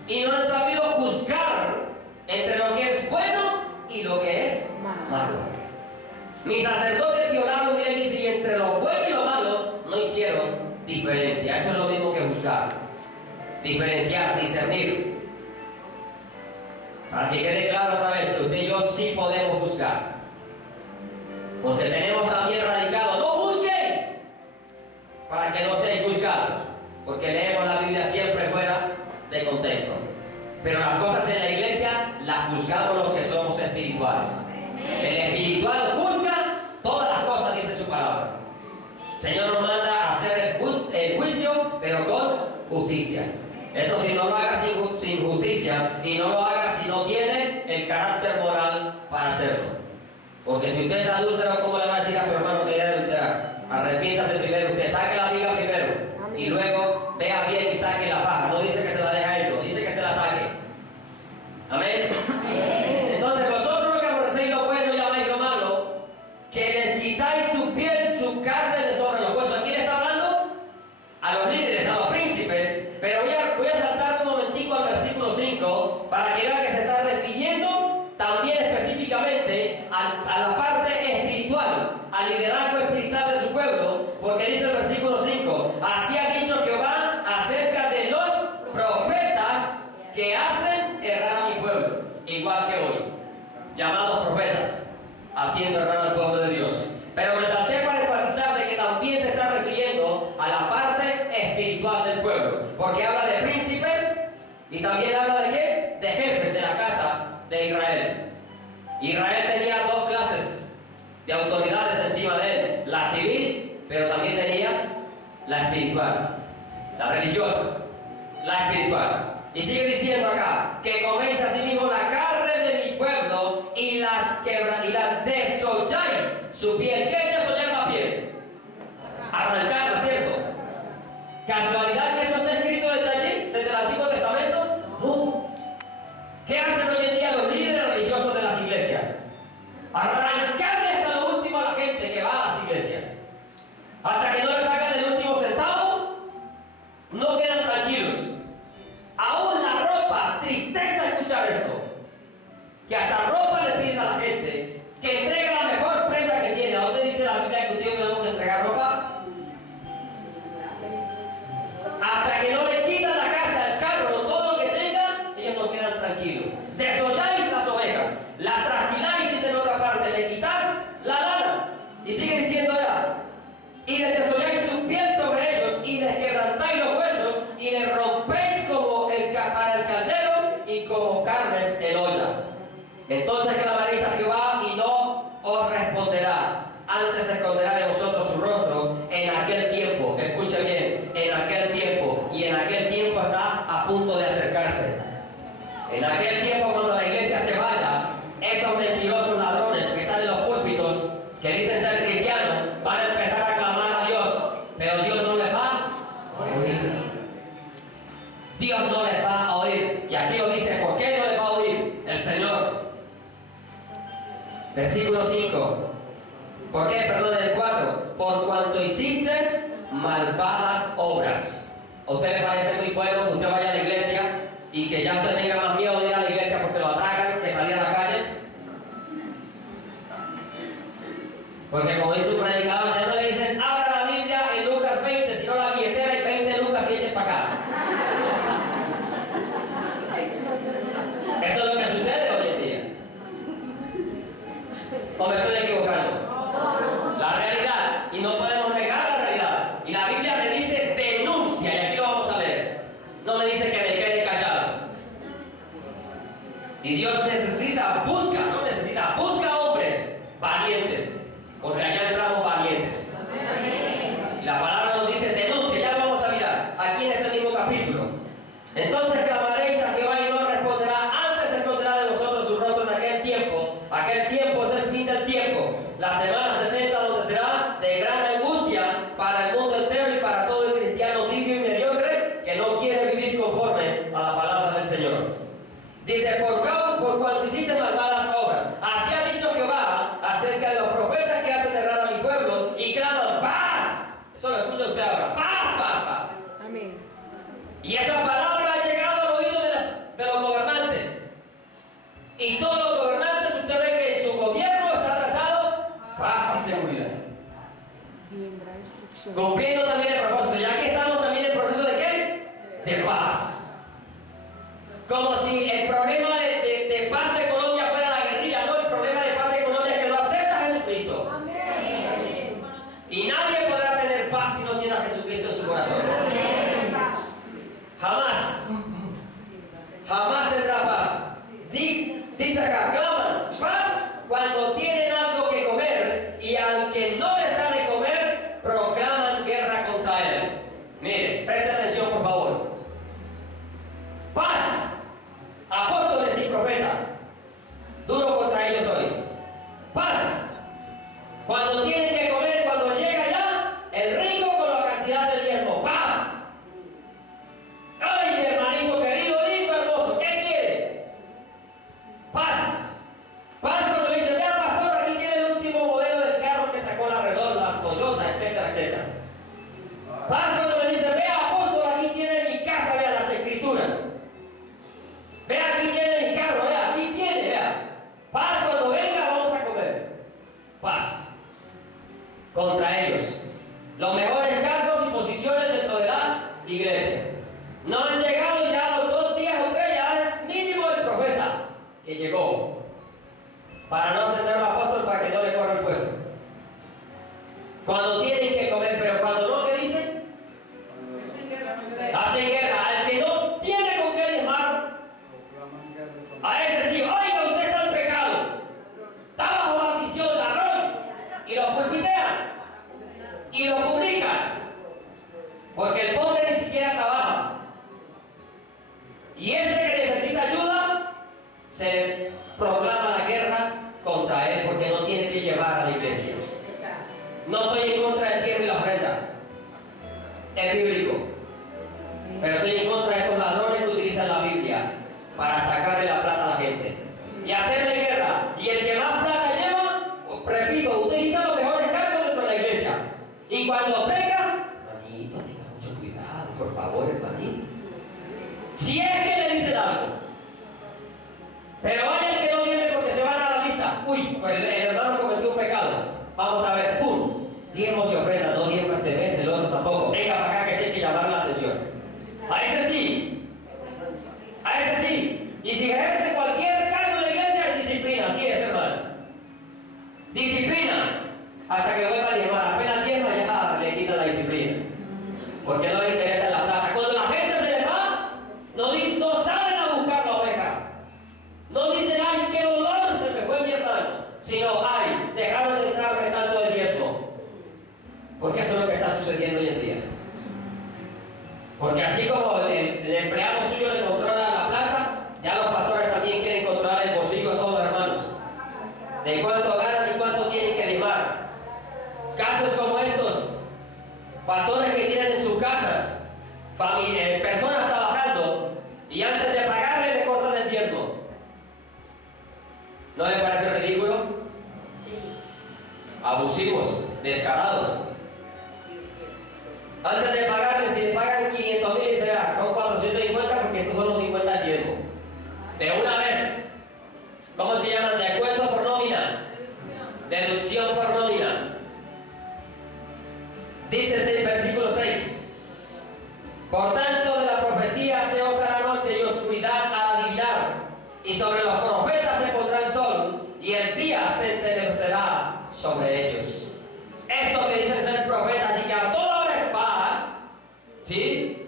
y no han sabido juzgar entre lo que es bueno y lo que es malo. Mis sacerdotes violaron, y dice, y entre lo bueno y lo malo no hicieron diferencia. Eso es lo mismo que juzgar, diferenciar, discernir. Para que quede claro otra vez que usted y yo sí podemos juzgar. Porque tenemos también radicado, no juzguéis, para que no seáis juzgados. Porque leemos la Biblia siempre fuera de contexto. Pero las cosas en la iglesia las juzgamos los que somos espirituales. El espiritual juzga todas las cosas, dice su palabra. El Señor nos manda a hacer el juicio, pero con justicia. Eso si no lo haga sin justicia, y no lo haga si no tiene el carácter moral para hacerlo. Porque si usted es adúltero, ¿cómo le va a decir a su hermano que debe adulterar? Arrepiéntase primero, usted saque la viga primero. Amén. Y luego vea bien y saque la paja. No dice que se la deja a esto, dice que se la saque. Amén. Amén. Entonces vosotros los que aborrecéis lo bueno y amáis lo malo, que les quitáis su piel, su carne de sobre los huesos. Aquí le está hablando a los líderes, a los príncipes. Pero voy a saltar un momentico al versículo 5 para que vean que se está refiriendo también específicamente a la parte espiritual, al liderazgo espiritual de su pueblo, porque dice el versículo 5, así ha dicho Jehová acerca de los profetas que hacen errar a mi pueblo, igual que hoy, llamados profetas. Así haciendo errar al pueblo de Dios. Pero me salté para enfatizar de que también se está refiriendo a la parte espiritual del pueblo, porque habla de príncipes y también habla de ¿qué? De jefes de la casa de Israel. Israel tenía dos clases de autoridades encima de él, la civil, pero también tenía la espiritual, la religiosa, la espiritual. Y sigue diciendo acá, que coméis asimismo la carne de mi pueblo y las desolláis su piel. ¿Qué es desollar la piel? Arrancarla, ¿cierto? ¿Casualidad que eso está escrito desde allí, desde el Antiguo Testamento? No. ¿Qué hacen hoy en día los líderes religiosos de las iglesias? Arrancarle hasta lo último a la gente que va a las iglesias. Hasta que no le sacan el último centavo, no quedan tranquilos. Aún la ropa, tristeza escuchar esto, que hasta ropa le piden a la gente que entregue la mejor prenda que tiene. ¿A dónde dice la Biblia que un tío tenemos que entregar ropa? Hasta que no le quitan la casa, el carro, todo lo que tengan, ellos no quedan tranquilos. Desolláis las ovejas, las trasquiláis, dice en otra parte, le quitáis la lana. Y sigue diciendo ya, y les desolláis su piel sobre ellos, y les quebrantáis los huesos, y les rompéis como para el caldero, y como carnes en olla. Entonces clamaréis a Jehová, y no os responderá. Antes esconderá de vosotros su rostro en aquel tiempo. Escuche bien, en aquel tiempo. Y en aquel tiempo está a punto de acercarse. En aquel tiempo, cuando la iglesia se vaya, esos mentirosos ladrones que están en los púlpitos, que dicen ser cristianos, van a empezar a clamar a Dios, pero Dios no les va a oír. Dios no les va a oír. Y aquí lo dice, ¿por qué no les va a oír el Señor? Versículo 5. ¿Por qué? Perdón, el 4. Por cuanto hiciste malvadas obras. ¿A usted le parece muy bueno que usted vaya a la iglesia y que ya usted tenga más miedo de ir a la iglesia porque lo atracan que salir a la calle? Porque como dice un predicador, ya no le dicen, abra la Biblia en Lucas 20, sino la billetera y 20 lucas y echen para acá. Eso es lo que sucede hoy en día. ¿O me estoy equivocando? La realidad, y no podemos negar la realidad. Y la Biblia me dice denuncia, y aquí lo vamos a leer. No me dice que me quede callado. Y Dios busca hombres valientes, porque allá entramos valientes. Y la palabra nos dice denuncia, ya lo vamos a mirar aquí en este mismo capítulo. Entonces clamaréis a Jehová y no responderá, antes esconderá de vosotros su rostro en aquel tiempo. Aquel tiempo es el fin del tiempo, la semana 70, donde será de gran angustia para el mundo entero y para todo el cristiano tibio y mediocre que no quiere vivir conforme a la palabra del Señor. Dice, por cuanto hiciste malvadas obras, así ha dicho Jehová acerca de los profetas que hacen errar a mi pueblo y claman paz. Eso lo escucha usted ahora, paz, paz, paz. Amén. Y esa palabra ha llegado al oído de los gobernantes. Y todos los gobernantes, usted ve que en su gobierno está atrasado paz y seguridad. Vendrá instrucción. Cumpliendo también el propósito. Y aquí estamos también en el proceso de ¿qué? De paz. Como si el problema de paz de Colombia fuera la guerrilla. No, el problema de paz de Colombia es que no acepta a Jesucristo. Amén. Y nadie podrá tener paz si no tiene a Jesucristo en su corazón. Jamás. Jamás tendrá paz. Dice acá, claman paz cuando tienen algo que comer, y al que no les da de comer, proclaman guerra contra él. Mire, preste atención por favor. Paz, apóstoles y profetas, duro contra ellos hoy. Paz, cuando tienen que comer, cuando llega ya el rico con la cantidad del diezmo. Paz. Ay, mi hermanito querido, lindo, hermoso, ¿qué quiere? Paz. Paz cuando me dice, vea pastor, aquí tiene el último modelo del carro que sacó la Renault, la Toyota, etcétera, etcétera. Paz cuando me dice, vea apóstol, aquí tiene mi casa, vea las escrituras. Vea, aquí tiene mi carro, vea, aquí tiene, vea. Paz cuando venga, vamos a comer. Paz. Contra ellos. Los mejores cargos y posiciones dentro de la iglesia. No han llegado ya los 2 días o 3, ya es mínimo el profeta que llegó. Para no ascender al apóstol para que no le No estoy en contra del diezmo y la ofrenda. Es bíblico. Pero estoy en contra de estos ladrones que utilizan la Biblia para sacarle la plata a la gente y hacerle guerra. Y el que más plata lleva, repito, utiliza los mejores cargos dentro de la iglesia. Y cuando peca, hermanito, tenga mucho cuidado, por favor, hermanito. Si es que le dicen algo. Pero vaya el que no viene porque se van a la lista. Uy, pues el hermano cometió un pecado. Vamos a ver, ¡pum! Diezmos y ofrendas, no diezmos este mes, el otro tampoco. Venga para acá que sí hay que llamar la atención. A ese sí. A ese sí. Y si ejerce cualquier cargo en la iglesia, es disciplina. Así es, hermano. Disciplina. Hasta que vuelva a diezmar. Apenas diezma ya le quita la disciplina. Porque no le interesa la plata. Cuando la gente se le va, no salen a buscar la oveja. No dicen, ay, qué dolor se me fue mi hermano. Sino, ay, dejaron de entrarme tanto de diezmo. Porque eso es lo que está sucediendo hoy en día. Porque así como el empleado suyo le controla la plata, ya los pastores también quieren controlar el bolsillo de todos los hermanos. De cuánto ganan y cuánto tienen que limar. Casos como estos, pastores que tienen en sus casas personas trabajando y antes de pagarle le cortan el diezmo. ¿No le parece ridículo? Abusivos, descarados. Antes de pagarle, si le pagan 500,000 y se vea, son 450 porque estos son los 50 del diezmo. De una vez. ¿Cómo se llaman? Descuento por nómina. Deducción por nómina. Dice el versículo 6. Por tanto, de la profecía se osará noche y oscuridad al adivinar, y sobre los profetas se pondrá el sol, y el día se entenebrecerá sobre ellos. Estos que dicen ser profetas y que a toda hora es paz, ¿sí?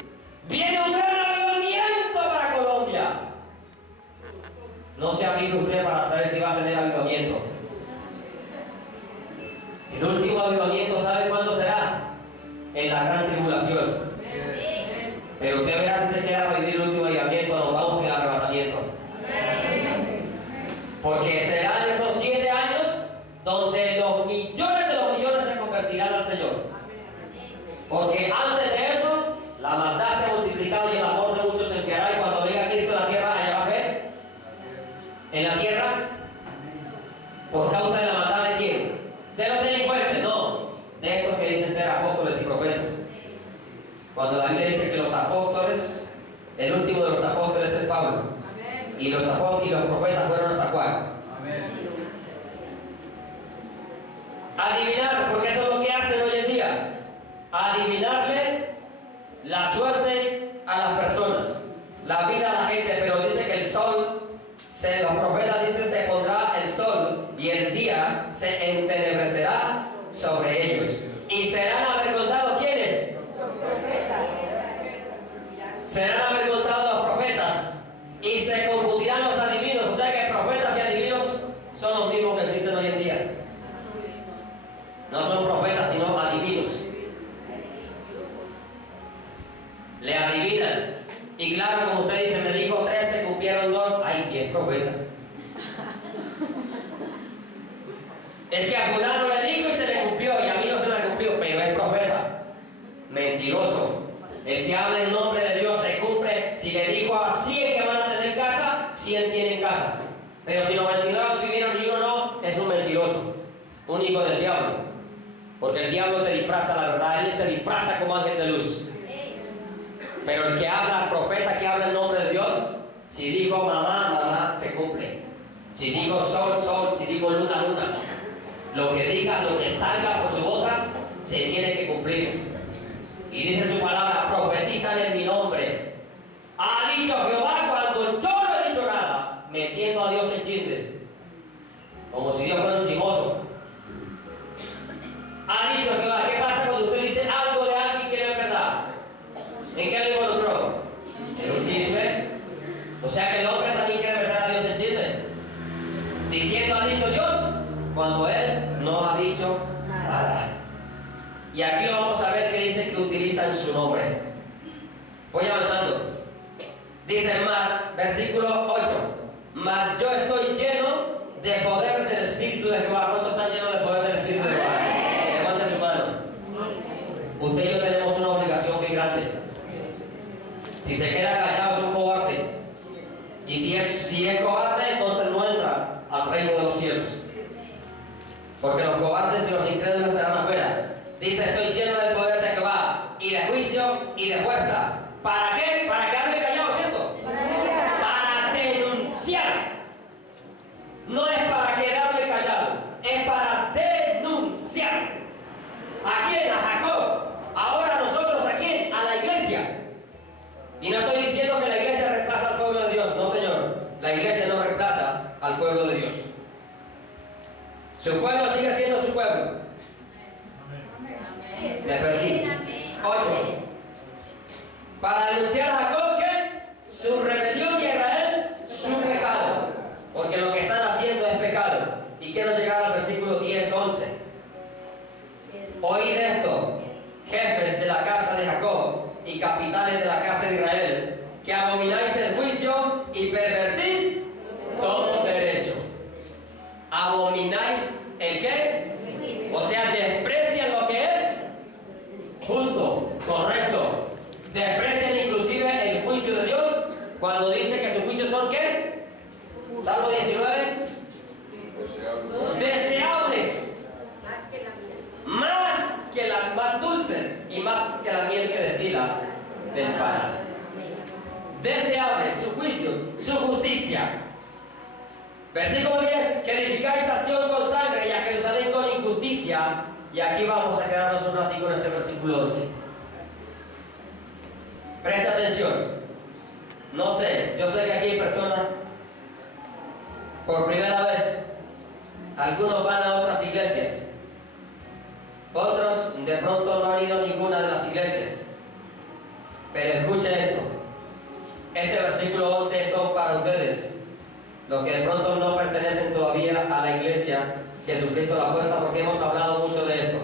Viene un gran avivamiento para Colombia. No se avive usted para saber si va a tener avivamiento. El último avivamiento, ¿sabe cuándo será? En la gran tribulación. Pero usted verá si se queda a vivir el último avivamiento, nos vamos en el arrebatamiento. Porque serán esos 7 años donde los millones de los millones se convertirán al Señor. Porque antes de eso, la maldad se ha multiplicado y el amor de muchos se enfriará. Y cuando venga Cristo a la tierra, allá va a ver. En la tierra, por causa de la maldad de quién? De los delincuentes, no. De estos que dicen ser apóstoles y profetas. Cuando la Biblia dice que los apóstoles, el último de los apóstoles es Pablo. Y los apóstoles y los profetas fueron hasta Juan. Adivinar, porque eso es lo que hacen hoy en día. Adivinarle la suerte a las personas, la vida a la gente, pero dice que el sol, los profetas dicen se pondrá el sol y el día se entenebrecerá sobre ellos. ¿Y serán avergonzados quiénes? Los profetas. Serán avergonzados los profetas y se confundirán los adivinos. O sea que profetas y adivinos son los mismos que existen hoy en día. No son profetas, sino adivinos. Le adivinan. Y claro, como usted dice, me dijo 3, se cumplieron 2. Ay, sí, es profeta. Es que a fulano le dijo y se le cumplió, y a mí no se le cumplió, pero es profeta. Mentiroso. El que habla en nombre de Dios se cumple. Si le dijo a 100 que van a tener casa, 100 tienen casa. Pero si los 29 no tuvieron ni uno no, es un mentiroso. Un hijo del diablo. Porque el diablo te disfraza la verdad, él se disfraza como ángel de luz. Pero el que habla, el profeta que habla en nombre de Dios, si dijo mamá, mamá, se cumple. Si dijo sol, sol, si dijo luna, luna. Lo que diga, lo que salga por su boca, se tiene que cumplir. Y dice su palabra, profetizan en mi nombre. Ha dicho Jehová cuando yo no he dicho nada, metiendo a Dios en chismes. Como si Dios fuera un chismoso. Ha dicho Jehová, ¿qué pasa cuando usted dice algo de alguien que no es verdad? ¿En qué le involucró? En un chisme. O sea que el hombre también quiere meter a Dios en chismes. Diciendo ha dicho Dios, cuando él no ha dicho nada. Y aquí lo vamos a ver que dice que utilizan su nombre. Voy avanzando. Dice más, versículo 8. Mas yo estoy lleno de poder del Espíritu de Jehová. ¿Cuántos están llenos de poder del Espíritu de Jehová? Levante su porque los cobardes y los incrédulos estarán afuera. Dice, estoy lleno del poder de Jehová, y de juicio y de fuerza. ¿Para qué? Para quedarme callado, ¿cierto? Para denunciar. No es para quedarme callado, es para denunciar. ¿A quién? A Jacob. Ahora nosotros, ¿a quién? A la iglesia. Y no estoy diciendo que la iglesia reemplaza al pueblo de Dios. No, Señor. La iglesia no reemplaza al pueblo de Dios. Su pueblo sigue siendo su pueblo. Me perdí. 8. Para denunciar a Jacob que su rebelión y a Israel su pecado. Porque lo que están haciendo es pecado. Y quiero llegar al versículo 10-11. Oíd esto, jefes de la casa de Jacob y capitanes de la casa de Israel, que abomináis el juicio y pervertís todo derecho. ¿Abomináis el qué? O sea, desprecian lo que es justo, correcto. Desprecian inclusive el juicio de Dios cuando dice que sus juicios son ¿qué? Salmo 19. Deseables. Más dulces y más que la miel que destila del pan. Deseables, su juicio, su justicia. Versículo 10, que edificáis a Sión con sangre y a Jerusalén con injusticia. Y aquí vamos a quedarnos un ratito en este versículo 11. Presta atención. No sé, yo sé que aquí hay personas por primera vez. Algunos van a otras iglesias. Otros de pronto no han ido a ninguna de las iglesias. Pero escuchen esto. Este versículo 11 son para ustedes, los que de pronto no pertenecen todavía a la iglesia Jesucristo a la puerta, porque hemos hablado mucho de esto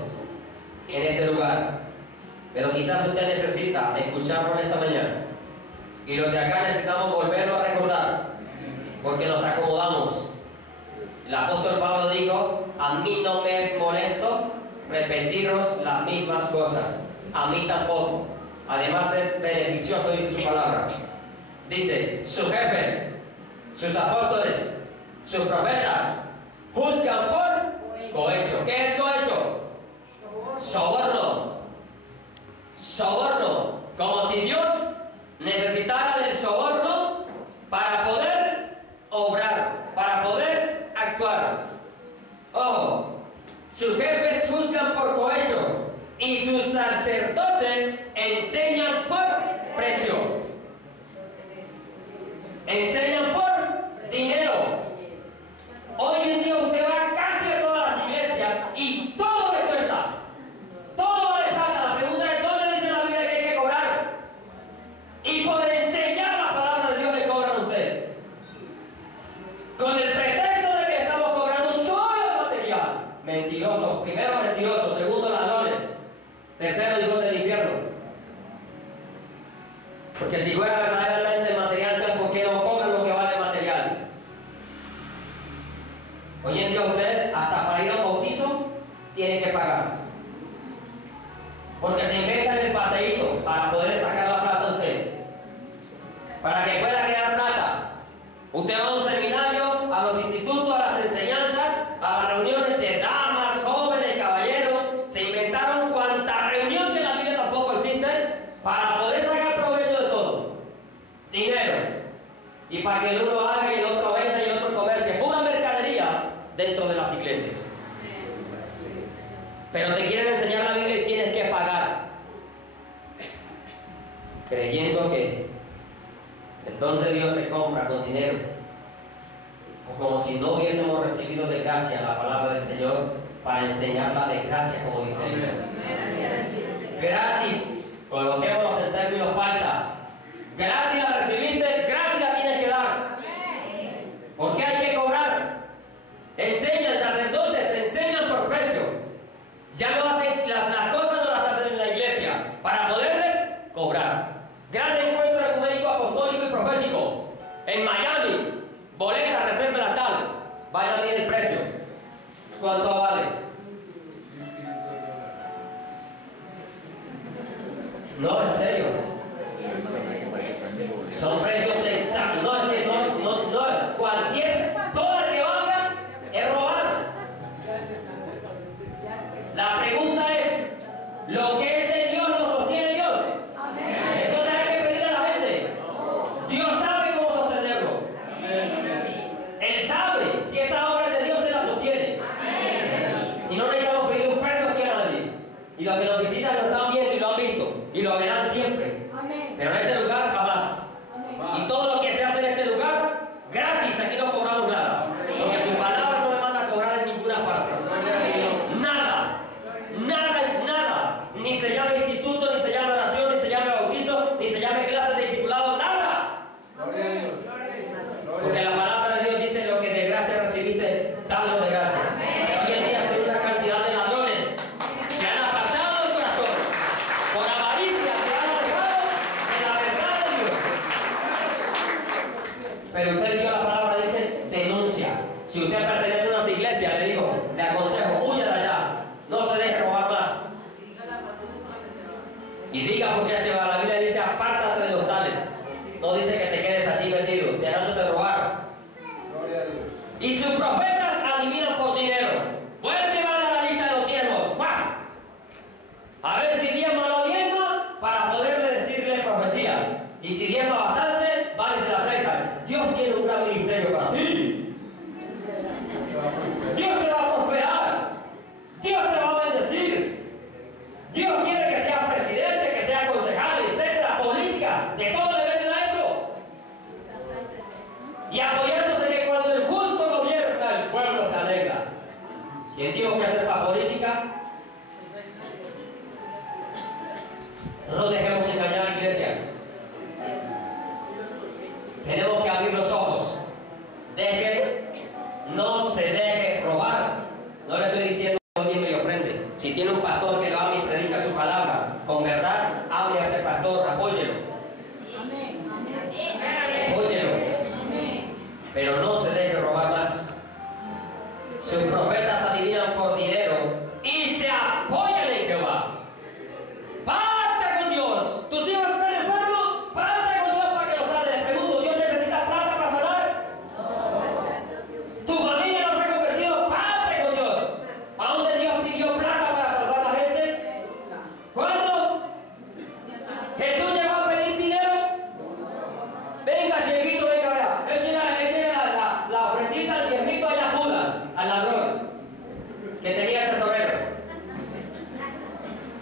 en este lugar. Pero quizás usted necesita escucharlo en esta mañana. Y los de acá necesitamos volverlo a recordar, porque nos acomodamos. El apóstol Pablo dijo, a mí no me es molesto repetiros las mismas cosas. A mí tampoco. Además es beneficioso, dice su palabra. Dice, sus jefes, sus apóstoles, sus profetas, juzgan por cohecho. ¿Qué es cohecho? Soborno. Soborno. Como si Dios necesitara del soborno para poder obrar, para poder actuar. Ojo. Sus jefes juzgan por cohecho y sus sacerdotes enseñan por precio. Enseñan por dinero. Hoy en día usted va casi a todas las iglesias y todo le cuesta. Todo vale plata. La pregunta es, ¿dónde dice la Biblia que hay que cobrar? Y por enseñar la palabra de Dios le cobran a usted. Con el pretexto de que estamos cobrando solo el material. Mentirosos, primero mentirosos, segundo ladrones, tercero hijos del infierno. Porque si fuera verdaderamente material, entonces ¿por qué no cobran lo que vale material? Hoy en día usted, hasta para ir a un bautizo, tiene que pagar. Porque se inventan el paseíto para poder sacar la plata a usted. Para que pueda crear plata. Usted va a un seminario, a los institutos, a las enseñanzas, a las reuniones de damas, jóvenes, caballeros. Se inventaron cuanta reunión que en la Biblia tampoco existe para poder sacar provecho de todo. Dinero. Y para que el uno haga y el otro venda y el otro comercie. Pura mercadería dentro de las iglesias. Pero te quieren enseñar la Biblia y tienes que pagar. Creyendo que el don de Dios se compra con dinero. O como si no hubiésemos recibido de gracia la palabra del Señor para enseñar la desgracia, como dice él. Gratis. Coloquémonos en términos paisa. Gratis la recibiste, gratis la tienes que dar. ¿Por qué hay que cobrar? Enseñan, sacerdotes, enseñan por precio. Ya no hacen las cosas, no las hacen en la iglesia para poderles cobrar. Gran encuentro ecuménico, apostólico y profético en Miami. Boleta, reserva tal. Vaya bien el precio. ¿Cuánto vale? No, en serio. Son precios exactos. No, es que no, cualquier dólar que valga es robar. Y los que nos visitan lo están viendo y lo han visto. Y lo verán siempre. Amén. Pero en este lugar jamás. Y todo lo que se hace en este lugar, gratis, aquí no cobramos nada. Porque su palabra no me manda a cobrar en ninguna parte. Nada. Nada es nada. Ni se llama instituto, ni se llama oración, ni se llama bautizo, ni se llama clases de discipulado, nada. Porque la palabra de Dios dice: lo que de gracia recibiste, dalo de gracia. Hoy en día hay una cantidad de ladrones que han apartado el corazón por avaricia, se han alejado de la verdad de Dios. Pero usted dio la palabra, dice: denuncia. Si usted pertenece a una iglesia, le digo, le aconsejo, huya de allá, no se deje robar más. Y diga por qué se va. La Biblia dice: apártate de los tales. No dice que te quedes allí metido, dejándote de robar. Y sus profetas adivinan por dinero. Vuelve y van a la lista de los diezmos. ¡Guau! A ver si diezma o no diezma, para poderle decirle profecía. Y si diezma bastante, van y se la aceptan. Dios tiene un gran ministerio para ti. Dios te va a prosperar. Dios te va a bendecir. Dios quiere que seas presidente, que seas concejal, etcétera, política. De todo le venden a eso. Y apoyándose que cuando el justo gobierna, el pueblo se alegra. ¿Quién dijo que hacer la política? No nos dejemos engañar, iglesia. Tenemos que abrir los ojos. No se deje robar. No le estoy diciendo diezme y ofrende. Si tiene un pastor que lo ama y predica su palabra con verdad, hable a ese pastor, apóyelo. Apóyelo. Pero no se deje robar más. Sus profetas adivinan por dinero y se apoyan en Jehová. ¡Pacta con Dios! ¿Tus hijos están enfermos? ¡Pacta con Dios para que los sane! Les pregunto, ¿Dios necesita plata para sanar? ¿Tu familia no se ha convertido? ¡Pacta con Dios! ¿A dónde Dios pidió plata para salvar a la gente? ¿Cuándo? ¿Jesús llegó a pedir dinero? Venga, cieguito, venga, vea. Échale la ofrendita al diezmito allá a Judas, al ladrón, que tenía el tesorero.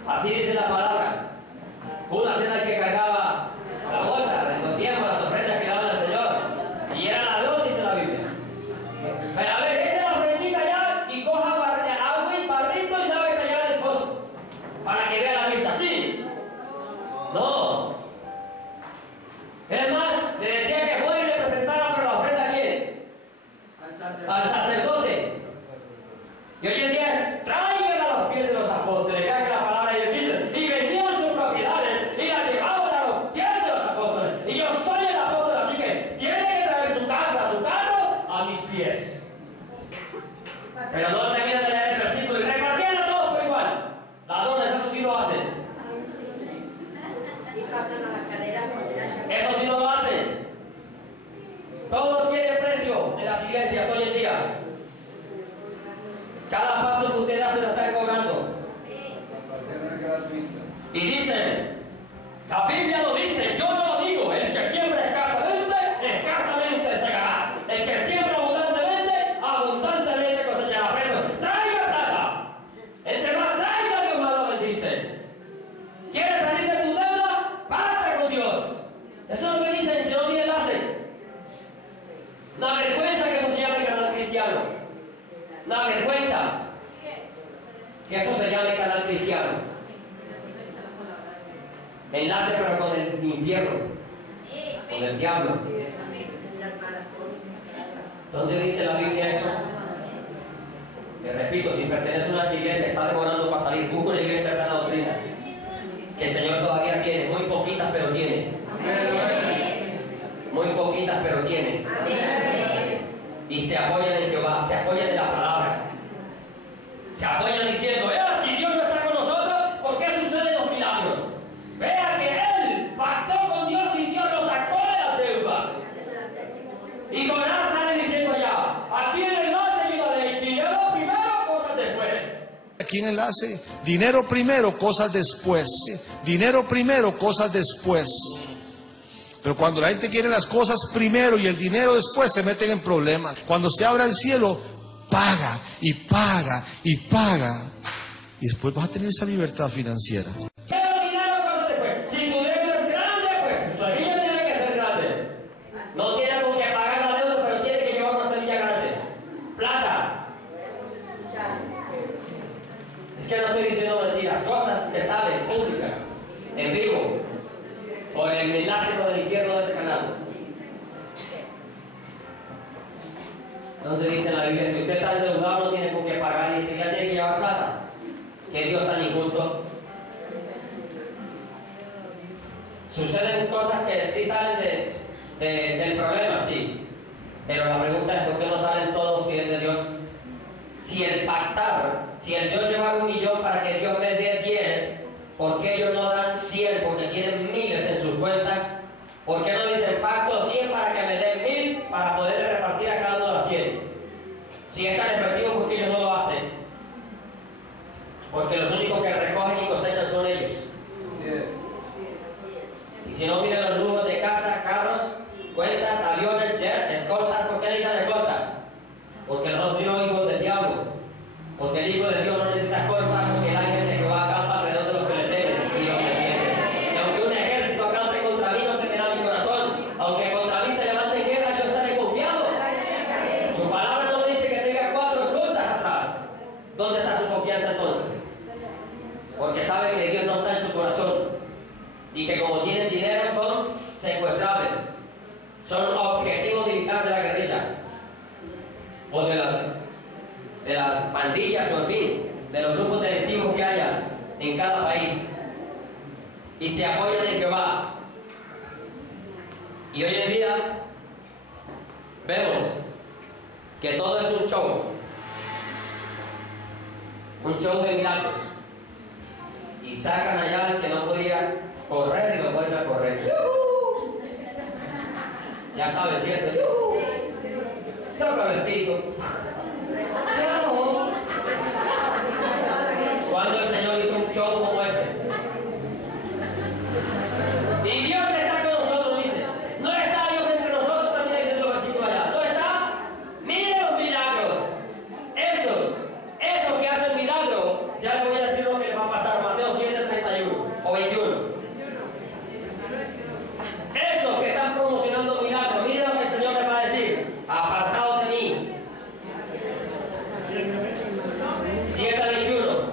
Así dice la palabra. Judas era el que cargaba la bolsa, los diezmos, las ofrendas que daban al Señor. Y era ladrón, dice la Biblia. Pero a ver, echa la ofrendita allá y coja agua y barrito y lávese allá en el pozo. Para que vea la vista, ¿sí? No. Es más, le decía que fue y le presentara por la ofrenda a quién. Al sacerdote. Y hoy en día traigan a los pies de los apóstoles, que la palabra de Dios dice, y vendían sus propiedades y las llevaban a los pies de los apóstoles. Y yo soy el apóstol, así que tiene que traer su casa, su carro, a mis pies. Pero no terminan de leer el versículo y repartían a todos por igual. Ladrones, eso sí lo hacen. Eso sí no lo hacen. Todo tiene precio en las iglesias hoy en día. Cada paso que usted hace lo están cobrando. Y dicen, la Biblia lo dice, yo no lo digo, el que siembra escasamente segará. El que siembra abundantemente cosechará. Preso, traiga plata. Entre más traiga, Dios más lo bendice. ¿Quieres salir de tu deuda? Pacta con Dios. Eso es lo que dicen, si no tiene enlace. Una vergüenza que eso se llame canal cristiano. Una vergüenza que eso se llame canal cristiano. Enlace pero con el infierno, con el diablo. ¿Dónde dice la Biblia eso? Le repito, si pertenece a una iglesia, está demorando para salir. Busca una iglesia de sana doctrina, que el Señor todavía tiene, muy poquitas pero tiene. Muy poquitas pero tiene. Y se apoyan en Jehová, se apoyan en la palabra. Se apoyan diciendo, si Dios no está con nosotros, ¿por qué suceden los milagros? Vea que Él pactó con Dios y Dios lo sacó de las deudas. Y con nada sale diciendo ya, aquí en el enlace y la ley, dinero primero, cosas después. Aquí en el enlace, dinero primero, cosas después. Dinero primero, cosas después. Pero cuando la gente quiere las cosas primero y el dinero después, se meten en problemas. Cuando se abra el cielo, paga y paga y paga. y después vas a tener esa libertad financiera. Quiero dinero, cosas después. Si tu deuda es grande, pues tu semilla tiene que ser grande. No tiene con qué pagar la deuda, pero tiene que llevar una semilla grande. Plata. Es que no estoy diciendo mentiras, cosas que salen públicas, en vivo, o en el enlace con el infierno de ese canal. Donde dice en la Biblia, si usted está endeudado no tiene con qué pagar y si ya tiene que llevar plata. Que Dios tan injusto. Suceden cosas que sí salen del problema, sí. Pero la pregunta es, ¿por qué no salen todos si es de Dios? Si el pactar, si el yo llevar 1 millón para que Dios me dé 10, ¿por qué ellos no dan 100 porque tienen miles en sus cuentas? ¿Por qué no dicen pacto 100 para que me den 1000 para poder repartir a cada uno las 100? Si es tan efectivo, ¿por qué ellos no lo hacen? Porque los únicos que recogen y cosechan son ellos. Y si no, miren los lujos de casa, carros, cuentas, aviones, jet, escoltas. ¿Por qué necesitan escolta? Porque no son hijos del diablo. Porque el hijo de Dios no necesita escolta, porque hay gente que va a acampar alrededor de los que le temen y los que le tienen. Y aunque un ejército acampe contra mí, no temerá mi corazón. Aunque contra mí se levante en guerra, yo estaré confiado. Su palabra no me dice que tenga 4 escoltas atrás. ¿Dónde está su confianza entonces? Porque sabe que Dios no está en su corazón y que como tienen dinero son secuestrables, son objetivo militar de la guerrilla o de las pandillas o en fin, de los grupos delictivos que haya en cada país y se apoyan en Jehová. Y hoy en día vemos que todo es un show de milagros. Y sacan allá al que no podía correr y lo vuelven a correr. ¡Yuhu! Ya saben, ¿cierto? ¡Yuhu! Toca el espíritu. ¡Chao! Cuando el Señor hizo un show como ese. Y Dios está con nosotros, dice. No está Dios entre nosotros, también dice el versículo allá. No está. Miren los milagros. Esos que hacen milagro, ya le voy a decir lo que les va a pasar. Mateo 7:31 o 21. Esos que están promocionando milagros, miren lo que el Señor les va a decir. Apartados de mí. 7:21.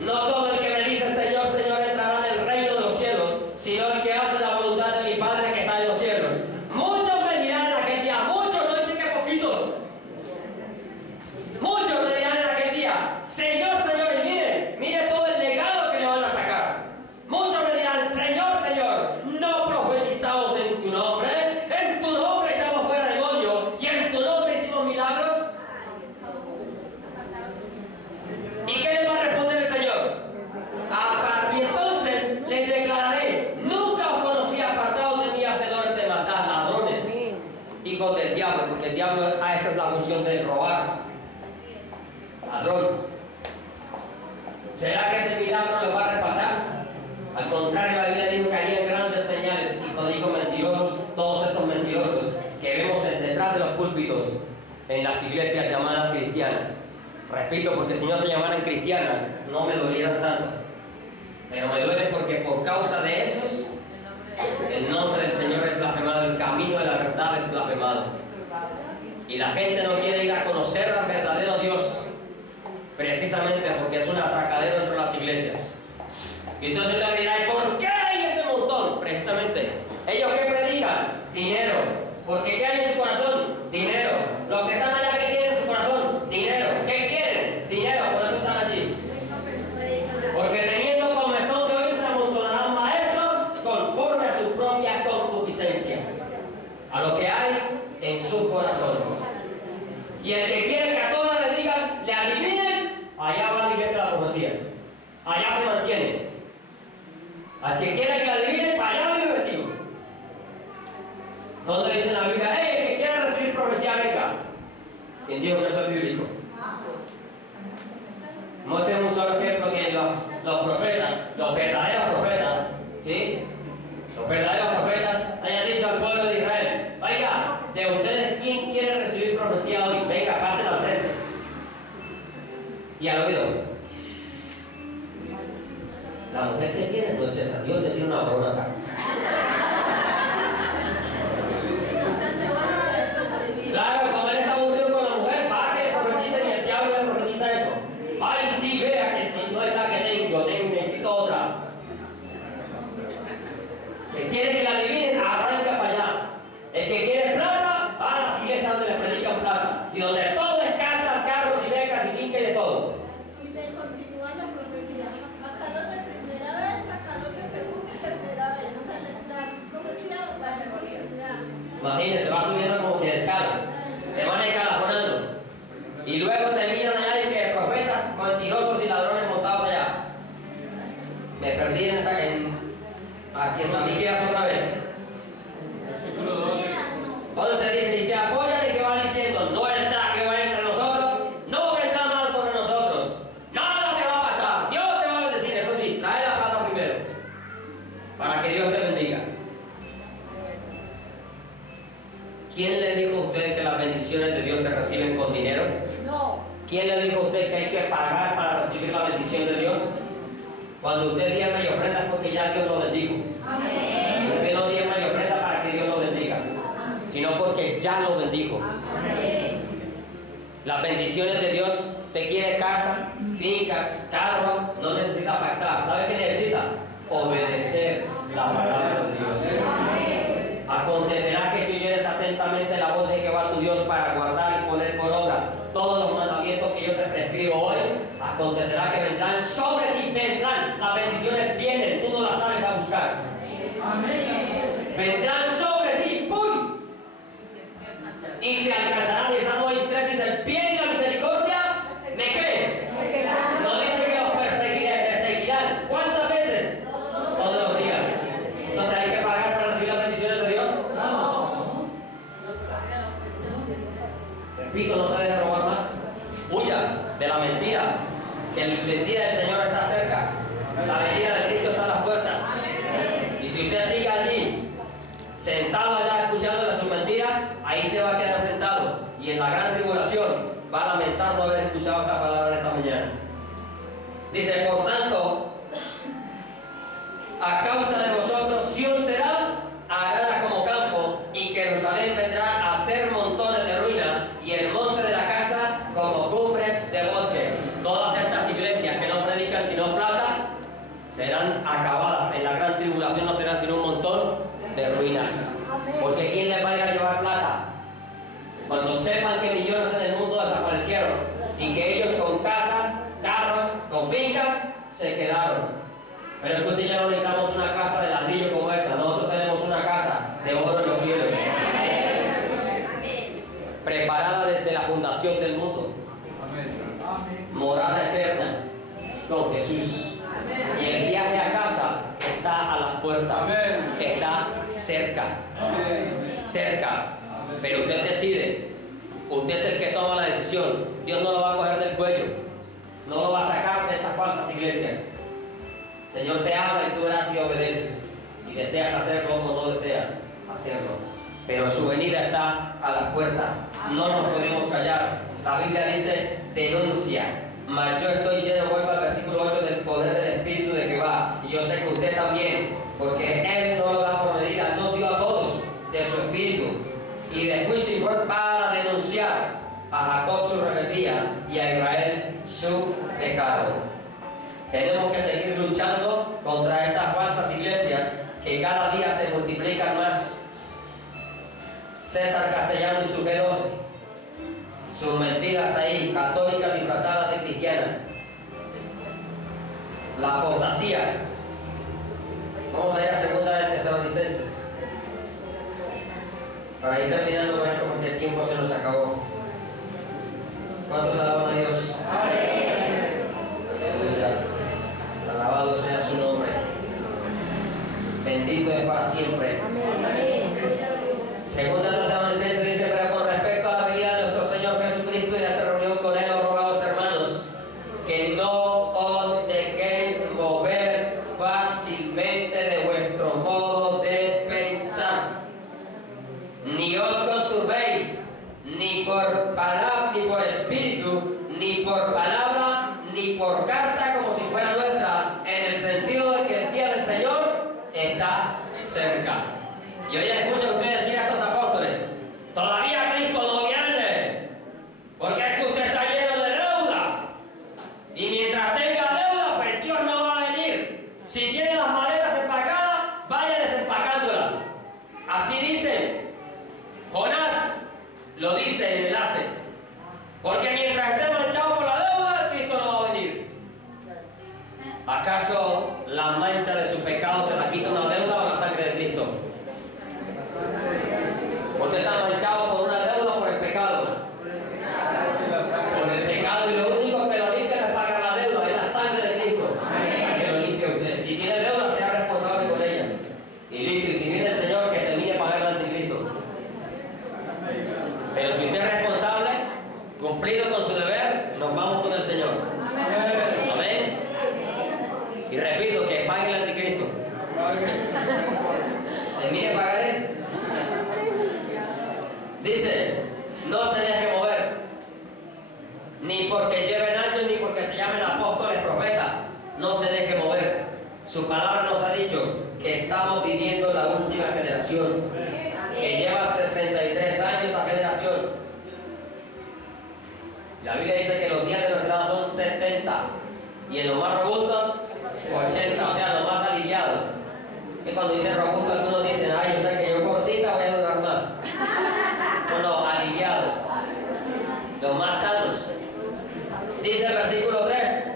No todo el que me dice Señor, Señor entrará en el reino de los cielos, sino el que hace la voluntad de mi Padre que está en los cielos. Muchos me dirán en aquel día, muchos, no dicen que poquitos. Muchos me dirán en aquel día, Señor, Señor, y mire todo el legado que le van a sacar. Muchos me dirán, Señor, Señor, no profetizamos en tu nombre echamos fuera demonio y en tu nombre hicimos milagros. ¿Y qué le va a responder el Señor? Y entonces les declararé, nunca os conocí, apartados de mí, hacedores de maldad, ladrones, hijos del diablo, porque el diablo, esa es la función de robar. Ladrón. ¿Será que ese milagro le va a respaldar? Al contrario, la Biblia dijo que harían grandes señales y prodigios mentirosos, todos estos mentirosos que vemos detrás de los púlpitos en las iglesias llamadas cristianas. Repito, porque si no se llamaran cristianas, no me dolieran tanto. Pero me duele porque por causa de esos, el nombre del Señor es blasfemado, el camino de la verdad es blasfemado. Y la gente no quiere ir a conocer al verdadero Dios, precisamente porque es un atracadero entre las iglesias. Y entonces usted me dirá, ¿y por qué hay ese montón? Precisamente, ¿ellos qué predican? Dinero. Porque ¿qué hay en su corazón? Dinero. Los que están allá, ¿qué quieren en su corazón? Dinero. ¿Qué quieren? Dinero, por eso están allí. Porque teniendo comezón de oír se amontonarán maestros conforme a su propia concupiscencia, a lo que hay en sus corazones. Y el que quiere que a todas les digan, le adivinen, allá va la iglesia de la profecía. Allá se mantiene. Al que quiera que adivine, para allá vive vestido. Donde dice en la Biblia, hey, el que quiera recibir profecía, venga. ¿Quién dijo que eso es bíblico? Muestren un solo ejemplo que los profetas, los verdaderos profetas, ¿sí? Los verdaderos profetas hayan dicho al pueblo de Israel, oiga, de ustedes, ¿quién quiere recibir profecía hoy? Venga, pásenla al frente. Y al oído. La mujer que tiene no es esa. Dios le dio una varona acá. Claro, cuando él está aburrido con la mujer, va que le profetiza y el diablo le profetiza eso. Ay, sí, vea que si no es la que tengo, necesito otra. El que quiere que la adivinen, arranca para allá. El que quiere plata, va a las iglesias donde le predican plata. Y donde todo es casa, carros y becas y finca y de todo. Y me continúa la profecía. Sacalote primera vez, sacalote segunda y tercera vez. O sea, la profecía va a morir. Imagínense, va subiendo como que de escala. Se van escalafonando. Y luego terminan allá y que profetas, mentirosos y ladrones montados allá. Me perdí aquí en Maniqueas otra vez. Versículo 12. Donde se dice, y se apoyan y que va diciendo, no está Jehová entre nosotros, no vendrá mal sobre nosotros, nada te va a pasar, Dios te va a bendecir. Eso sí, trae la plata primero, para que Dios te bendiga. ¿Quién le dijo a usted que las bendiciones de Dios se reciben con dinero? No. ¿Quién le dijo a usted que hay que pagar para recibir la bendición de Dios? Cuando usted diezma y ofrenda es porque ya Dios lo bendijo. Amén. Usted no diezma y ofrenda para que Dios lo bendiga, sino porque ya lo bendijo. Amén. Las bendiciones de Dios, te quiere casa, fincas, carro, no necesita pactar. ¿Sabe qué necesita? Obedecer la palabra de Dios. Acontecerá que si oyeres atentamente la voz de Jehová tu Dios para guardar y poner por obra todos los mandamientos que yo te prescribo hoy, acontecerá que vendrán sobre ti, vendrán, las bendiciones vienen, tú no las sabes a buscar. Vendrán sobre ti, ¡pum! Y te alcanzarán. Y Salmo 23 dice, el bien y la misericordia, ¿de qué? No dice que los perseguirán. ¿Cuántas veces? Todos los días. Entonces hay que pagar para recibir las bendiciones de Dios. Repito, no se deje robar más. Huya de la mentira. Que la mentira del Señor está cerca. La venida de Cristo está a las puertas. Y si usted sigue allí, sentado allá escuchándole sus mentiras, ahí se va a quedar sentado. Y en la gran tribulación va a lamentar no haber escuchado esta palabra esta mañana. Dice, por tanto, a causa de vosotros, Sión será arada como campo, y Jerusalén vendrá a ser montones de ruinas, y el monte de la casa como cumbres de bosque. Todas estas iglesias que no predican sino plata, serán acabadas. En la gran tribulación no serán sino un montón de ruinas. Porque ¿quién les va a ir a llevar plata? Cuando sepan que millones en el mundo desaparecieron y que ellos con casas, carros, con fincas, se quedaron. Pero es que usted ya no necesitamos una casa de ladrillo como esta. Nosotros tenemos una casa de oro en los cielos, preparada desde la fundación del mundo. Morada eterna con Jesús. Y el viaje a casa está a las puertas. Está cerca. Cerca. Pero usted decide. Usted es el que toma la decisión. Dios no lo va a coger del cuello. No lo va a sacar de esas falsas iglesias. El Señor te habla y tú eras y obedeces. Y deseas hacerlo o no deseas hacerlo. Pero su venida está a las puertas. No nos podemos callar. La Biblia dice, denuncia. Mas yo estoy lleno, vuelvo al versículo 8, del poder del Espíritu de Jehová. Y yo sé que usted también, porque Él no lo da por medida, no dio a todos de su Espíritu. Y de juicio y fue para denunciar a Jacob su rebeldía y a Israel su pecado. Tenemos que seguir luchando contra estas falsas iglesias que cada día se multiplican más. César Castellano y su G12, sus mentiras ahí, católicas disfrazadas de cristianas, la apostasía. Vamos a ir a segunda de Tesalonicenses, para ir terminando con esto porque el tiempo se nos acabó. ¿Cuántos alaban a Dios? Aleluya. Alabado sea su nombre. Bendito es para siempre. Segunda Tesalonicenses dice, pero con respecto a la venida de nuestro Señor Jesucristo y nuestra reunión con Él, os rogamos, hermanos, que no os dejéis mover fácilmente de vuestro modo de pensar, ni os conturbéis, ni por palabra, ni por espíritu, ni por palabra, ni por carta como si fuera nuestra, en el sentido Yo ya escucho a ustedes decir a estos apóstoles, todavía Cristo no viene, porque es que usted está lleno de deudas. Y mientras tenga deudas, pues Dios no va a venir. Si tiene las maletas empacadas, vaya desempacándolas. Así dicen. Jonás lo dice en el enlace. Porque mientras esté manchado por la deuda, Cristo no va a venir. ¿Acaso la mancha de su pecado se la quita una deuda o la sangre de Cristo? Porque está manchado por una deuda o por el pecado. Por el pecado, y lo único que lo limpia es pagar la deuda, es la sangre de Cristo. Para que lo limpie usted. Si tiene deuda, sea responsable con ella. Y listo, y si viene el Señor, que termine de pagar el anticristo. Pero si usted es responsable, cumplido con su deber, nos vamos con el Señor. Amén. Y repito, que pague el anticristo. Termine de pagar él. Dice, no se deje mover, ni porque lleven años, ni porque se llamen apóstoles, profetas, no se deje mover. Su palabra nos ha dicho que estamos viviendo la última generación, que lleva 63 años esa generación. La Biblia dice que los días de nuestra edad son 70, y en los más robustos, 80, o sea, los más aliviados. Y cuando dicen robusto, algunos dicen, ay, o sea que yo cortita voy a durar más. No, aliviados, los más sanos. Dice el versículo 3,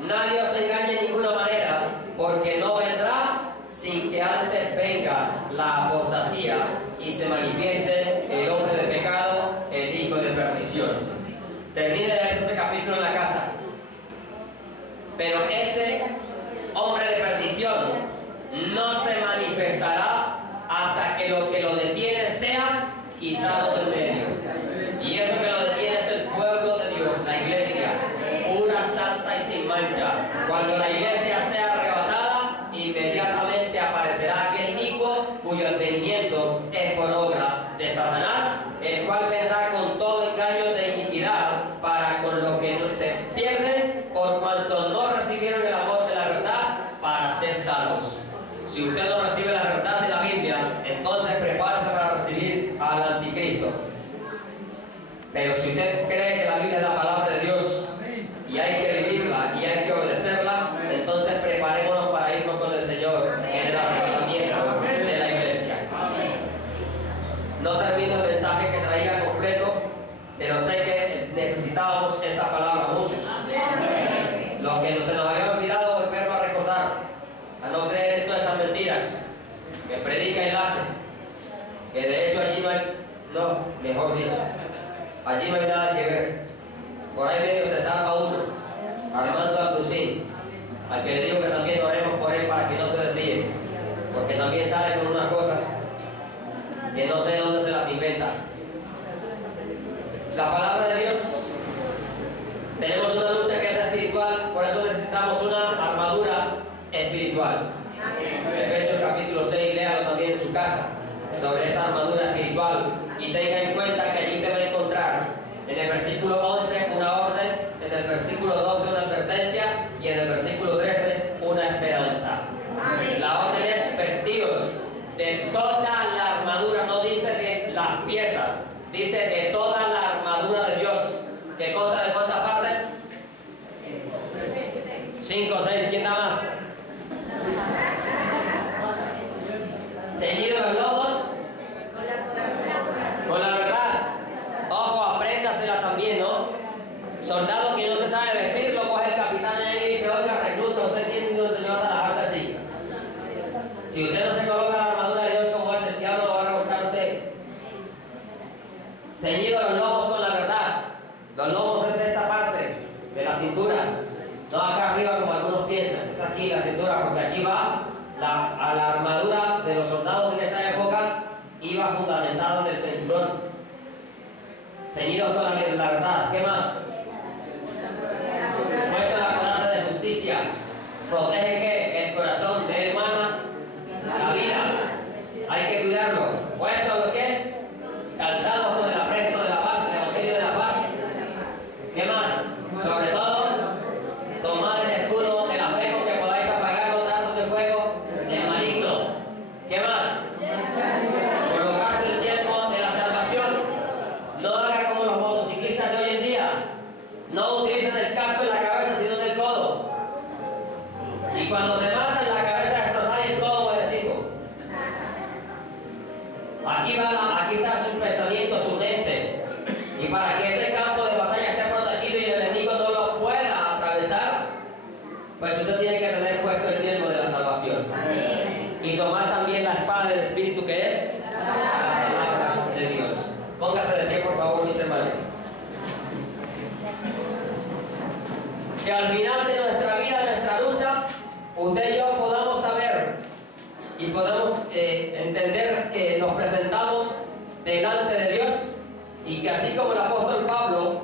nadie os engañe de ninguna manera, porque no vendrá sin que antes venga la apostasía y se manifieste el hombre de pecado, el hijo de perdición. Termine de leer ese capítulo en la casa. Pero ese hombre de perdición no se manifestará hasta que lo detiene sea quitado del medio. Y eso que lo detiene es el pueblo de Dios, la iglesia, pura, santa y sin mancha. Cuando la iglesia sea arrebatada, inmediatamente aparecerá aquel inicuo cuyo advenimiento es por obra de Satanás, el cual vendrá con todo engaño de iniquidad para con los que no se pierden, por cuanto no recibieron el amor de la verdad para ser salvos. Si usted no recibe la verdad de la Biblia, entonces prepárese para recibir al anticristo. Pero si usted cree que la Biblia es la palabra de Dios y hay que vivirla y hay que obedecerla, entonces preparémonos para irnos con el Señor en el arrebatamiento de la iglesia. No termino el mensaje que traía completo, pero sé que necesitábamos esta palabra muchos. Los que se nos había olvidado volverlo a recordar, a no creer en todas esas mentiras que predica y hace, que de hecho allí no hay, mejor dicho, allí no hay nada que ver. Por ahí medio se salva uno, Armando Alducín, al que le digo que también oremos por él para que no se desvíe, porque también sale con unas cosas que no sé de dónde se las inventa. La palabra de Dios, tenemos una lucha que es espiritual, por eso necesitamos una armadura espiritual. Efesios capítulo 6, léalo también en su casa, sobre esa armadura espiritual, y tenga en cuenta que allí te va a encontrar en el versículo 11 una orden, en el versículo 12 una advertencia y en el versículo 13 una esperanza. La orden es vestidos de toda la armadura, no dice de las piezas, dice de toda la armadura de Dios, que consta de cuántas partes, 5 o 6, ¿quién da más? Ceñido los lomos con la verdad. Ojo, apréndasela también, ¿no? Soldado que no se sabe vestir, lo coge el capitán ahí y dice, oiga, recluta, usted tiene que se va a trabajar así. Si usted no se coloca la armadura de Dios como es, el diablo lo va a revolcar a usted. Ceñido los lomos con la verdad. Los lomos es esta parte de la cintura, no acá arriba como algunos piensan, es aquí la cintura, porque aquí va a la armadura de los soldados en esa época, iba fundamentado en el cinturón. Ceñidos con la verdad. ¿Qué más? Puesto la coraza de justicia. Protege ¿qué? El corazón de hermana, la vida. Hay que cuidarlo. Puesto los que calzados con el apresto de la paz, el evangelio de la paz. ¿Qué más? Sobre todo, tomad el escudo de la fe con que podáis apagar los dardos de fuego del maligno. ¿Qué más? Pues usted tiene que tener puesto el yelmo de la salvación. Y tomar también la espada del Espíritu, que es la palabra de Dios. Póngase de pie, por favor, mis hermanos. Que al final de nuestra vida, de nuestra lucha, usted y yo podamos saber y podamos entender que nos presentamos delante de Dios, y que así como el apóstol Pablo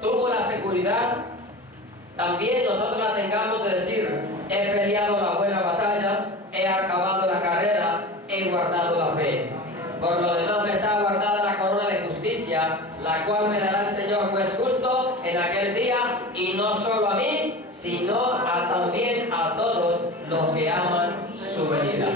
tuvo la seguridad, también nosotros la tengamos de decir: he peleado la buena batalla, he acabado la carrera, he guardado la fe. Por lo demás me está guardada la corona de justicia, la cual me dará el Señor juez justo en aquel día, y no solo a mí, sino también a todos los que aman su venida.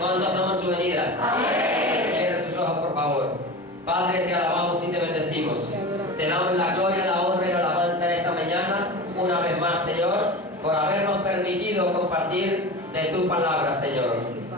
¿Cuántos aman su venida? Amén. Cierre sus ojos, por favor. Padre, te alabamos y te bendecimos. Te damos la gloria, la honra y la alabanza esta mañana, una vez más, Señor, por habernos permitido compartir de tu palabra, Señor.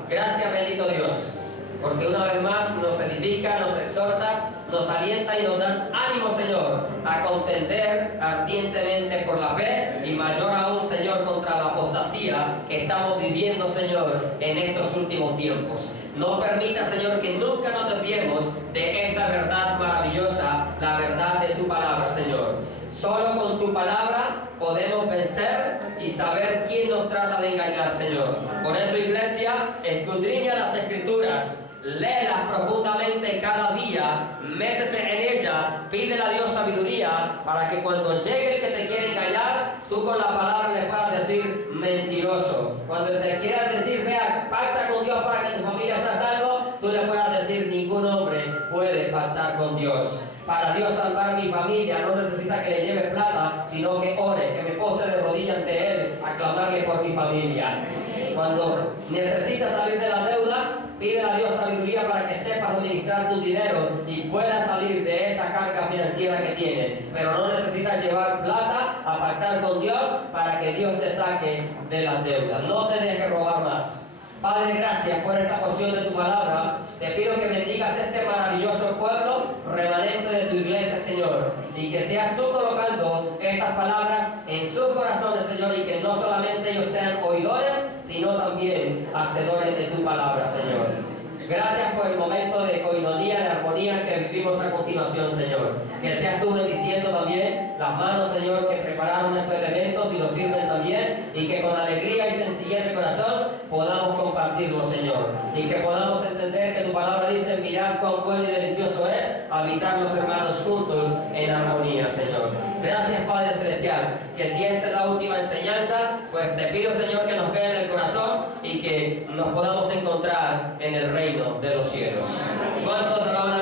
Gracias, bendito Dios, porque una vez más nos edifica, nos exhortas, nos alienta y nos das ánimo, Señor, a contender ardientemente por la fe, y mayor aún, Señor, contra la apostasía que estamos viviendo, Señor, en estos últimos tiempos. No permita, Señor, que nunca nos desviemos de esta verdad maravillosa, la verdad de tu palabra, Señor. Solo con tu palabra podemos vencer y saber quién nos trata de engañar, Señor. Por eso, iglesia, escudriña las Escrituras, léelas profundamente cada día, métete en ella, pídele a Dios sabiduría, para que cuando llegue el que te quiere engañar, tú con la palabra le puedas decir: mentiroso. Cuando te quieras decir: vea, pacta con Dios para que tu familia sea salvo, tú le puedas decir: ningún hombre puede pactar con Dios. Para Dios salvar mi familia no necesita que le lleve plata, sino que ore, que me postre de rodillas ante Él, a clamarle por mi familia. Cuando necesitas salir de las deudas, pide a Dios sabiduría para que sepas administrar tus dineros y puedas salir de esa carga financiera que tienes. Pero no necesitas llevar plata a pactar con Dios para que Dios te saque de las deudas. No te dejes robar más. Padre, gracias por esta porción de tu palabra. Te pido que bendigas este maravilloso pueblo, remanente de tu iglesia, Señor, y que seas tú colocando estas palabras en sus corazones, Señor, y que no solamente ellos sean oidores, sino también hacedores de tu palabra, Señor. Gracias por el momento de coinonía, de armonía que vivimos a continuación, Señor. Que seas tú bendiciendo también las manos, Señor, que prepararon estos elementos y nos sirven también, y que con alegría y sencillez de corazón podamos compartirlo, Señor. Y que podamos entender que tu palabra dice: mirad cuán bueno y delicioso es habitar los hermanos juntos en armonía, Señor. Gracias, Padre Celestial, que si esta es la última enseñanza, pues te pido, Señor, que nos quede en el corazón y que nos podamos encontrar en el reino de los cielos. ¿Cuántos alaban